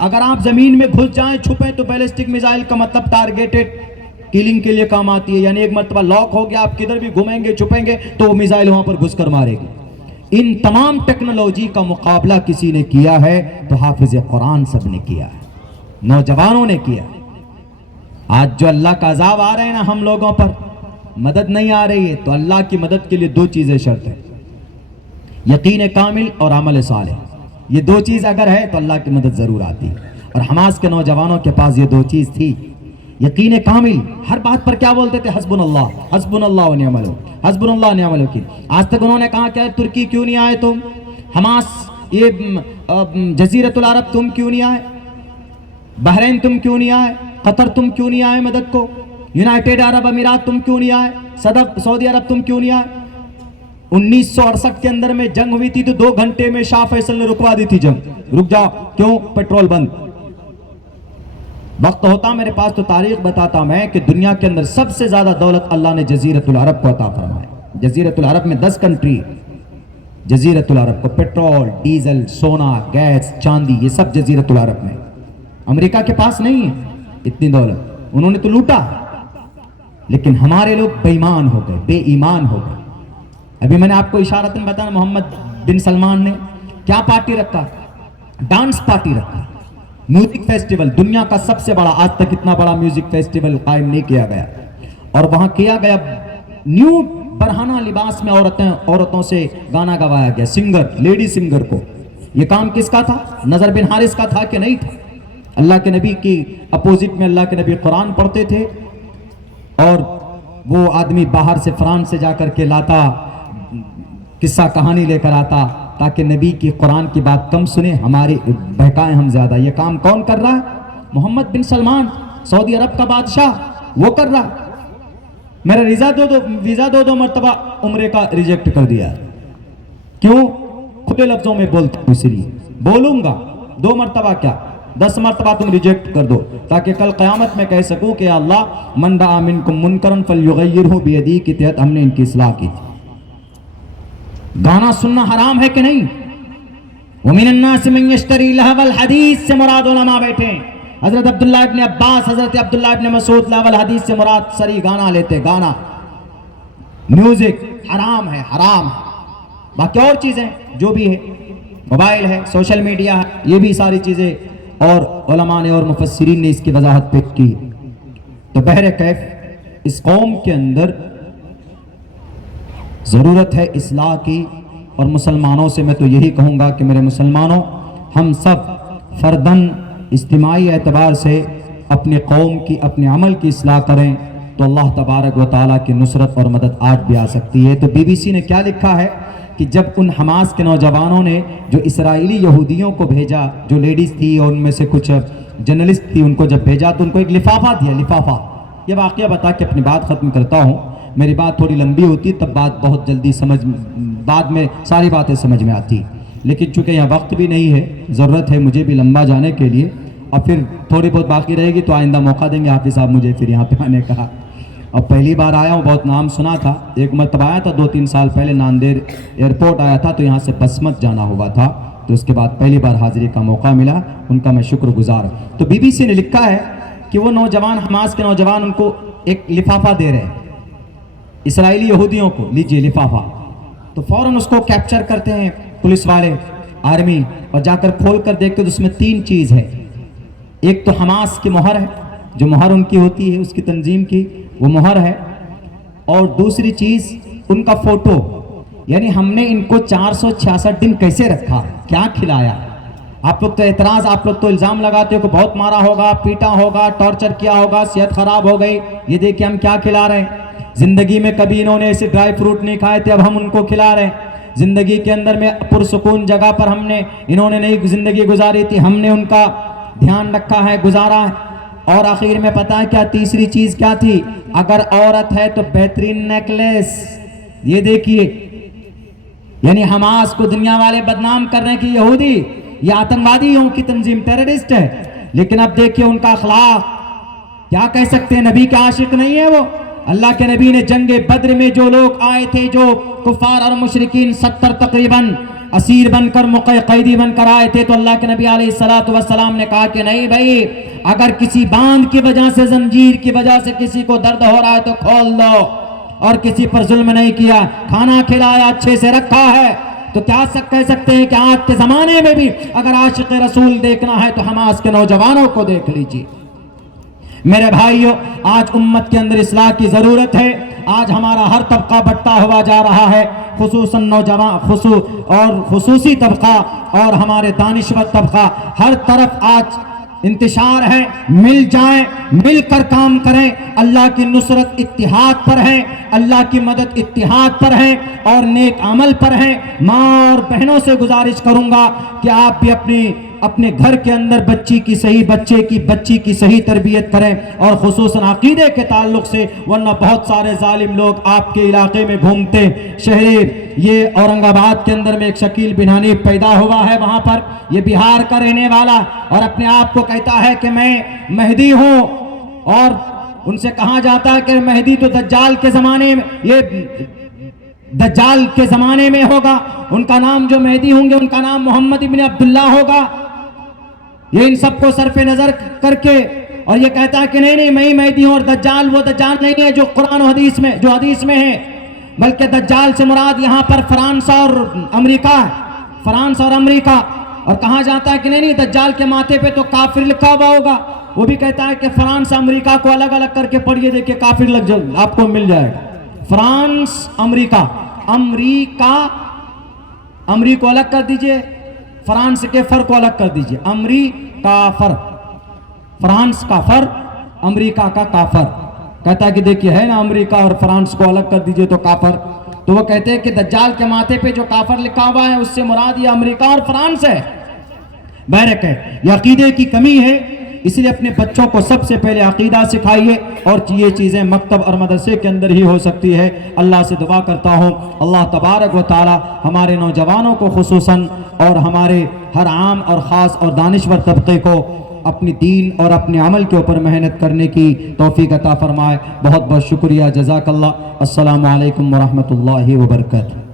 اگر آپ زمین میں گھس جائیں چھپیں تو بیلسٹک میزائل کا مطلب ٹارگیٹڈ کلنگ کے لیے کام آتی ہے، یعنی ایک مرتبہ لاک ہو گیا، آپ کدھر بھی گھومیں گے چھپیں گے تو وہ میزائل وہاں پر گھس کر مارے گی۔ ان تمام ٹیکنالوجی کا مقابلہ کسی نے کیا ہے تو حافظ قرآن سب نے کیا ہے، نوجوانوں نے کیا ہے۔ آج جو اللہ کا عذاب آ رہے ہیں نا ہم لوگوں پر، مدد نہیں آ رہی ہے، تو اللہ کی مدد کے لیے 2 چیزیں شرط ہے، یقین کامل اور عمل صالح۔ یہ 2 چیز اگر ہے تو اللہ کی مدد ضرور آتی ہے، اور حماس کے نوجوانوں کے پاس یہ 2 چیز تھی، یقین کامل۔ ہر بات پر کیا بولتے تھے؟ حسبنا اللہ و نعم الوکیل، حسبنا اللہ و نعم الوکیل۔ آج تک انہوں نے کہا کہ ترکی کیوں نہیں آئے تم، حماس یہ جزیرت العرب تم کیوں نہیں آئے، بحرین تم کیوں نہیں آئے، قطر تم کیوں نہیں آئے مدد کو، یونائٹڈ عرب امارات تم کیوں نہیں آئے، سعودی عرب تم کیوں نہیں آئے؟ 1968 کے اندر میں جنگ ہوئی تھی تو 2 گھنٹے میں شاہ فیصل نے رکوا دی تھی جنگ، رک جاؤ، کیوں؟ پیٹرول بند۔ وقت ہوتا میرے پاس تو تاریخ بتاتا میں کہ دنیا کے اندر سب سے زیادہ دولت اللہ نے جزیرت العرب کو عطا فرمایا۔ جزیرت العرب میں 10 کنٹری، جزیرت العرب کو پیٹرول، ڈیزل، سونا، گیس، چاندی، یہ سب جزیرت العرب میں۔ امریکہ کے پاس نہیں ہے اتنی دولت، انہوں نے تو لوٹا، لیکن ہمارے لوگ بے ایمان ہو گئے، بے ایمان ہو گئے۔ ابھی میں نے آپ کو اشارتاً بتایا، محمد بن سلمان نے کیا پارٹی رکھا؟ ڈانس پارٹی رکھا، میوزک فیسٹیول، دنیا کا سب سے بڑا، آج تک اتنا بڑا میوزک فیسٹیول قائم نہیں کیا گیا، اور وہاں کیا گیا نیو برہنہ لباس میں عورتوں سے گانا گوایا گیا، سنگر، لیڈی سنگر کو۔ یہ کام کس کا تھا؟ نضر بن حارث کا تھا کہ نہیں تھا؟ اللہ کے نبی کی اپوزٹ میں اللہ کے نبی قرآن پڑھتے تھے، اور وہ آدمی باہر سے فرانس سے جا کر کے لاتا، قصہ کہانی لے کر آتا تاکہ نبی کی قرآن کی بات کم سنیں، ہماری بہکائیں ہم زیادہ۔ یہ کام کون کر رہا ہے؟ محمد بن سلمان، سعودی عرب کا بادشاہ، وہ کر رہا ہے۔ میرا ویزا دو مرتبہ عمرے کا ریجیکٹ کر دیا۔ کیوں؟ کھلے لفظوں میں بولتا ہوں، اس لیے بولوں گا 2 مرتبہ کیا 10 مرتبہ تم ریجیکٹ کر دو، تاکہ کل قیامت میں کہہ سکوں کہ اللہ من رأى منکم منکرا فلیغیرہ بیدیہ کے تحت ہم نے ان کی اصلاح کی تھی۔ گانا سننا حرام ہے کہ نہیں؟ وَمِنَ النَّاسِ مَن يَشْتَرِي لَهْوَ الْحَدِيث سے مراد علماء بیٹھے ہیں۔ حضرت عبداللہ ابن عباس، حضرت عبداللہ ابن مسعود لہو الحدیث سے مراد سری گانا لیتے، گانا، میوزک حرام ہے، حرام ہے۔ باقی اور چیزیں جو بھی ہے موبائل ہے، سوشل میڈیا ہے، یہ بھی ساری چیزیں اور علماء نے اور مفسرین نے اس کی وضاحت پیش کی. تو بہرکیف اس قوم کے اندر ضرورت ہے اصلاح کی، اور مسلمانوں سے میں تو یہی کہوں گا کہ میرے مسلمانوں، ہم سب فرداً اجتماعی اعتبار سے اپنے قوم کی، اپنے عمل کی اصلاح کریں تو اللہ تبارک و تعالیٰ کی نصرت اور مدد آج بھی آ سکتی ہے. تو بی بی سی نے کیا لکھا ہے کہ جب ان حماس کے نوجوانوں نے جو اسرائیلی یہودیوں کو بھیجا، جو لیڈیز تھی اور ان میں سے کچھ جرنلسٹ تھی، ان کو جب بھیجا تو ان کو ایک لفافہ دیا. لفافہ، یہ واقعہ بتا کے اپنی بات ختم کرتا ہوں. میری بات تھوڑی لمبی ہوتی تب بات بہت جلدی بعد میں ساری باتیں سمجھ میں آتی، لیکن چونکہ یہاں وقت بھی نہیں ہے، ضرورت ہے مجھے بھی لمبا جانے کے لیے، اور پھر تھوڑی بہت باقی رہے گی تو آئندہ موقع دیں گے حافظ صاحب مجھے پھر یہاں پہ آنے کا. اب پہلی بار آیا ہوں، بہت نام سنا تھا، ایک مرتبہ آیا تھا 2-3 سال پہلے، ناندیڑ ایئرپورٹ آیا تھا تو یہاں سے بسمت جانا ہوا تھا، تو اس کے بعد پہلی بار حاضری کا موقع ملا، ان کا میں شکر گزار ہوں. تو بی بی سی نے لکھا ہے کہ وہ نوجوان، حماس کے نوجوان، ان کو ایک لفافہ دے رہے ہیں اسرائیلی یہودیوں کو، لیجئے لفافہ. تو فوراً اس کو کیپچر کرتے ہیں پولیس والے، آرمی، اور جا کر کھول کر دیکھتے تو اس میں 3 چیز ہے. ایک تو حماس کی مہر ہے، جو مہر ان کی ہوتی ہے اس کی تنظیم کی، وہ مہر ہے. اور دوسری چیز ان کا فوٹو، یعنی ہم نے ان کو 466 دن کیسے رکھا، کیا کھلایا. آپ لوگ تو اعتراض، آپ لوگ تو الزام لگاتے ہو کہ بہت مارا ہوگا، پیٹا ہوگا، ٹارچر کیا ہوگا، صحت خراب ہو گئی. یہ دیکھیں ہم کیا کھلا رہے ہیں. زندگی میں کبھی انہوں نے ایسے ڈرائی فروٹ نہیں کھائے تھے، اب ہم ان کو کھلا رہے ہیں. زندگی کے اندر میں پرسکون جگہ پر انہوں نے نئی زندگی گزاری تھی، ہم نے ان کا دھیان رکھا ہے، گزارا ہے. اور آخر میں پتہ ہے کیا تیسری چیز کیا تھی؟ اگر عورت ہے تو بہترین نیکلیس. یہ دیکھیے، یعنی حماس کو دنیا والے بدنام کر رہے ہیں کہ یہودی، یہ آتنکوادیوں کی تنظیم، ٹیررسٹ ہے. لیکن اب دیکھیے ان کا اخلاق، کیا کہہ سکتے ہیں، نبی کے عاشق نہیں ہے وہ. اللہ کے نبی نے جنگ بدر میں جو لوگ آئے تھے، جو کفار اور مشرکین 70 تقریباً اسیر بن کر، قیدی بن کر آئے تھے، تو اللہ کے نبی علیہ السلام نے کہا کہ نہیں بھائی، اگر کسی باندھ کی وجہ سے، زنجیر کی وجہ سے کسی کو درد ہو رہا ہے تو کھول دو. اور کسی پر ظلم نہیں کیا، کھانا کھلایا، اچھے سے رکھا ہے. تو کیا کہہ سکتے ہیں کہ آج کے زمانے میں بھی اگر عاشق رسول دیکھنا ہے تو حماس کے نوجوانوں کو دیکھ لیجیے. میرے بھائیوں، آج امت کے اندر اصلاح کی ضرورت ہے. آج ہمارا ہر طبقہ بڑھتا ہوا جا رہا ہے، خصوصاً نوجوان اور خصوصی طبقہ اور ہمارے دانشور طبقہ، ہر طرف آج انتشار ہے. مل جائیں، مل کر کام کریں. اللہ کی نصرت اتحاد پر ہے، اللہ کی مدد اتحاد پر ہے اور نیک عمل پر ہے. ماں اور بہنوں سے گزارش کروں گا کہ آپ بھی اپنے گھر کے اندر بچی کی صحیح تربیت کریں، اور خصوصاً عقیدے کے تعلق سے، ورنہ بہت سارے ظالم لوگ آپ کے علاقے میں گھومتے. یہ اورنگ آباد کے اندر میں ایک شکیل بن حنیف پیدا ہوا ہے، وہاں پر یہ بہار کا رہنے والا، اور اپنے آپ کو کہتا ہے کہ میں مہدی ہوں. اور ان سے کہا جاتا ہے کہ مہدی تو دجال کے زمانے میں ہوگا. ان کا نام جو مہدی ہوں گے، ان کا نام محمد ابن عبداللہ ہوگا. یہ ان سب کو صرف نظر کر کے، اور یہ کہتا ہے کہ نہیں میں ہی مہدی ہوں، اور دجال وہ دجال نہیں ہے جو قرآن و حدیث میں ہے، بلکہ دجال سے مراد یہاں پر فرانس اور امریکہ ہے. فرانس اور امریکہ. اور کہا جاتا ہے کہ نہیں دجال کے ماتھے پہ تو کافر لکھا ہوا ہوگا. وہ بھی کہتا ہے کہ فرانس امریکہ کو الگ الگ کر کے پڑھیے، دیکھیں کافر لگ جائے آپ کو مل جائے گا. فرانس امریکہ، امریکہ کو الگ کر دیجئے، فرانس کے فر کو الگ کر دیجئے. امریکہ فر، فرانس کا فر، امریکہ کا کافر. کہتا ہے کہ دیکھیے ہے نا، امریکہ اور فرانس کو الگ کر دیجئے تو کافر. تو وہ کہتے ہیں کہ دجال کے ماتھے پہ جو کافر لکھا ہوا ہے اس سے مراد یہ امریکہ اور فرانس ہے. بہرکیف ہے، یہ عقیدے کی کمی ہے، اس لیے اپنے بچوں کو سب سے پہلے عقیدہ سکھائیے، اور یہ چیزیں مکتب اور مدرسے کے اندر ہی ہو سکتی ہے. اللہ سے دعا کرتا ہوں اللہ تبارک و تعالی ہمارے نوجوانوں کو خصوصاً اور ہمارے ہر عام اور خاص اور دانشور طبقے کو اپنی دین اور اپنے عمل کے اوپر محنت کرنے کی توفیق عطا فرمائے. بہت بہت شکریہ. جزاک اللہ. السلام علیکم ورحمۃ اللہ وبرکاتہ.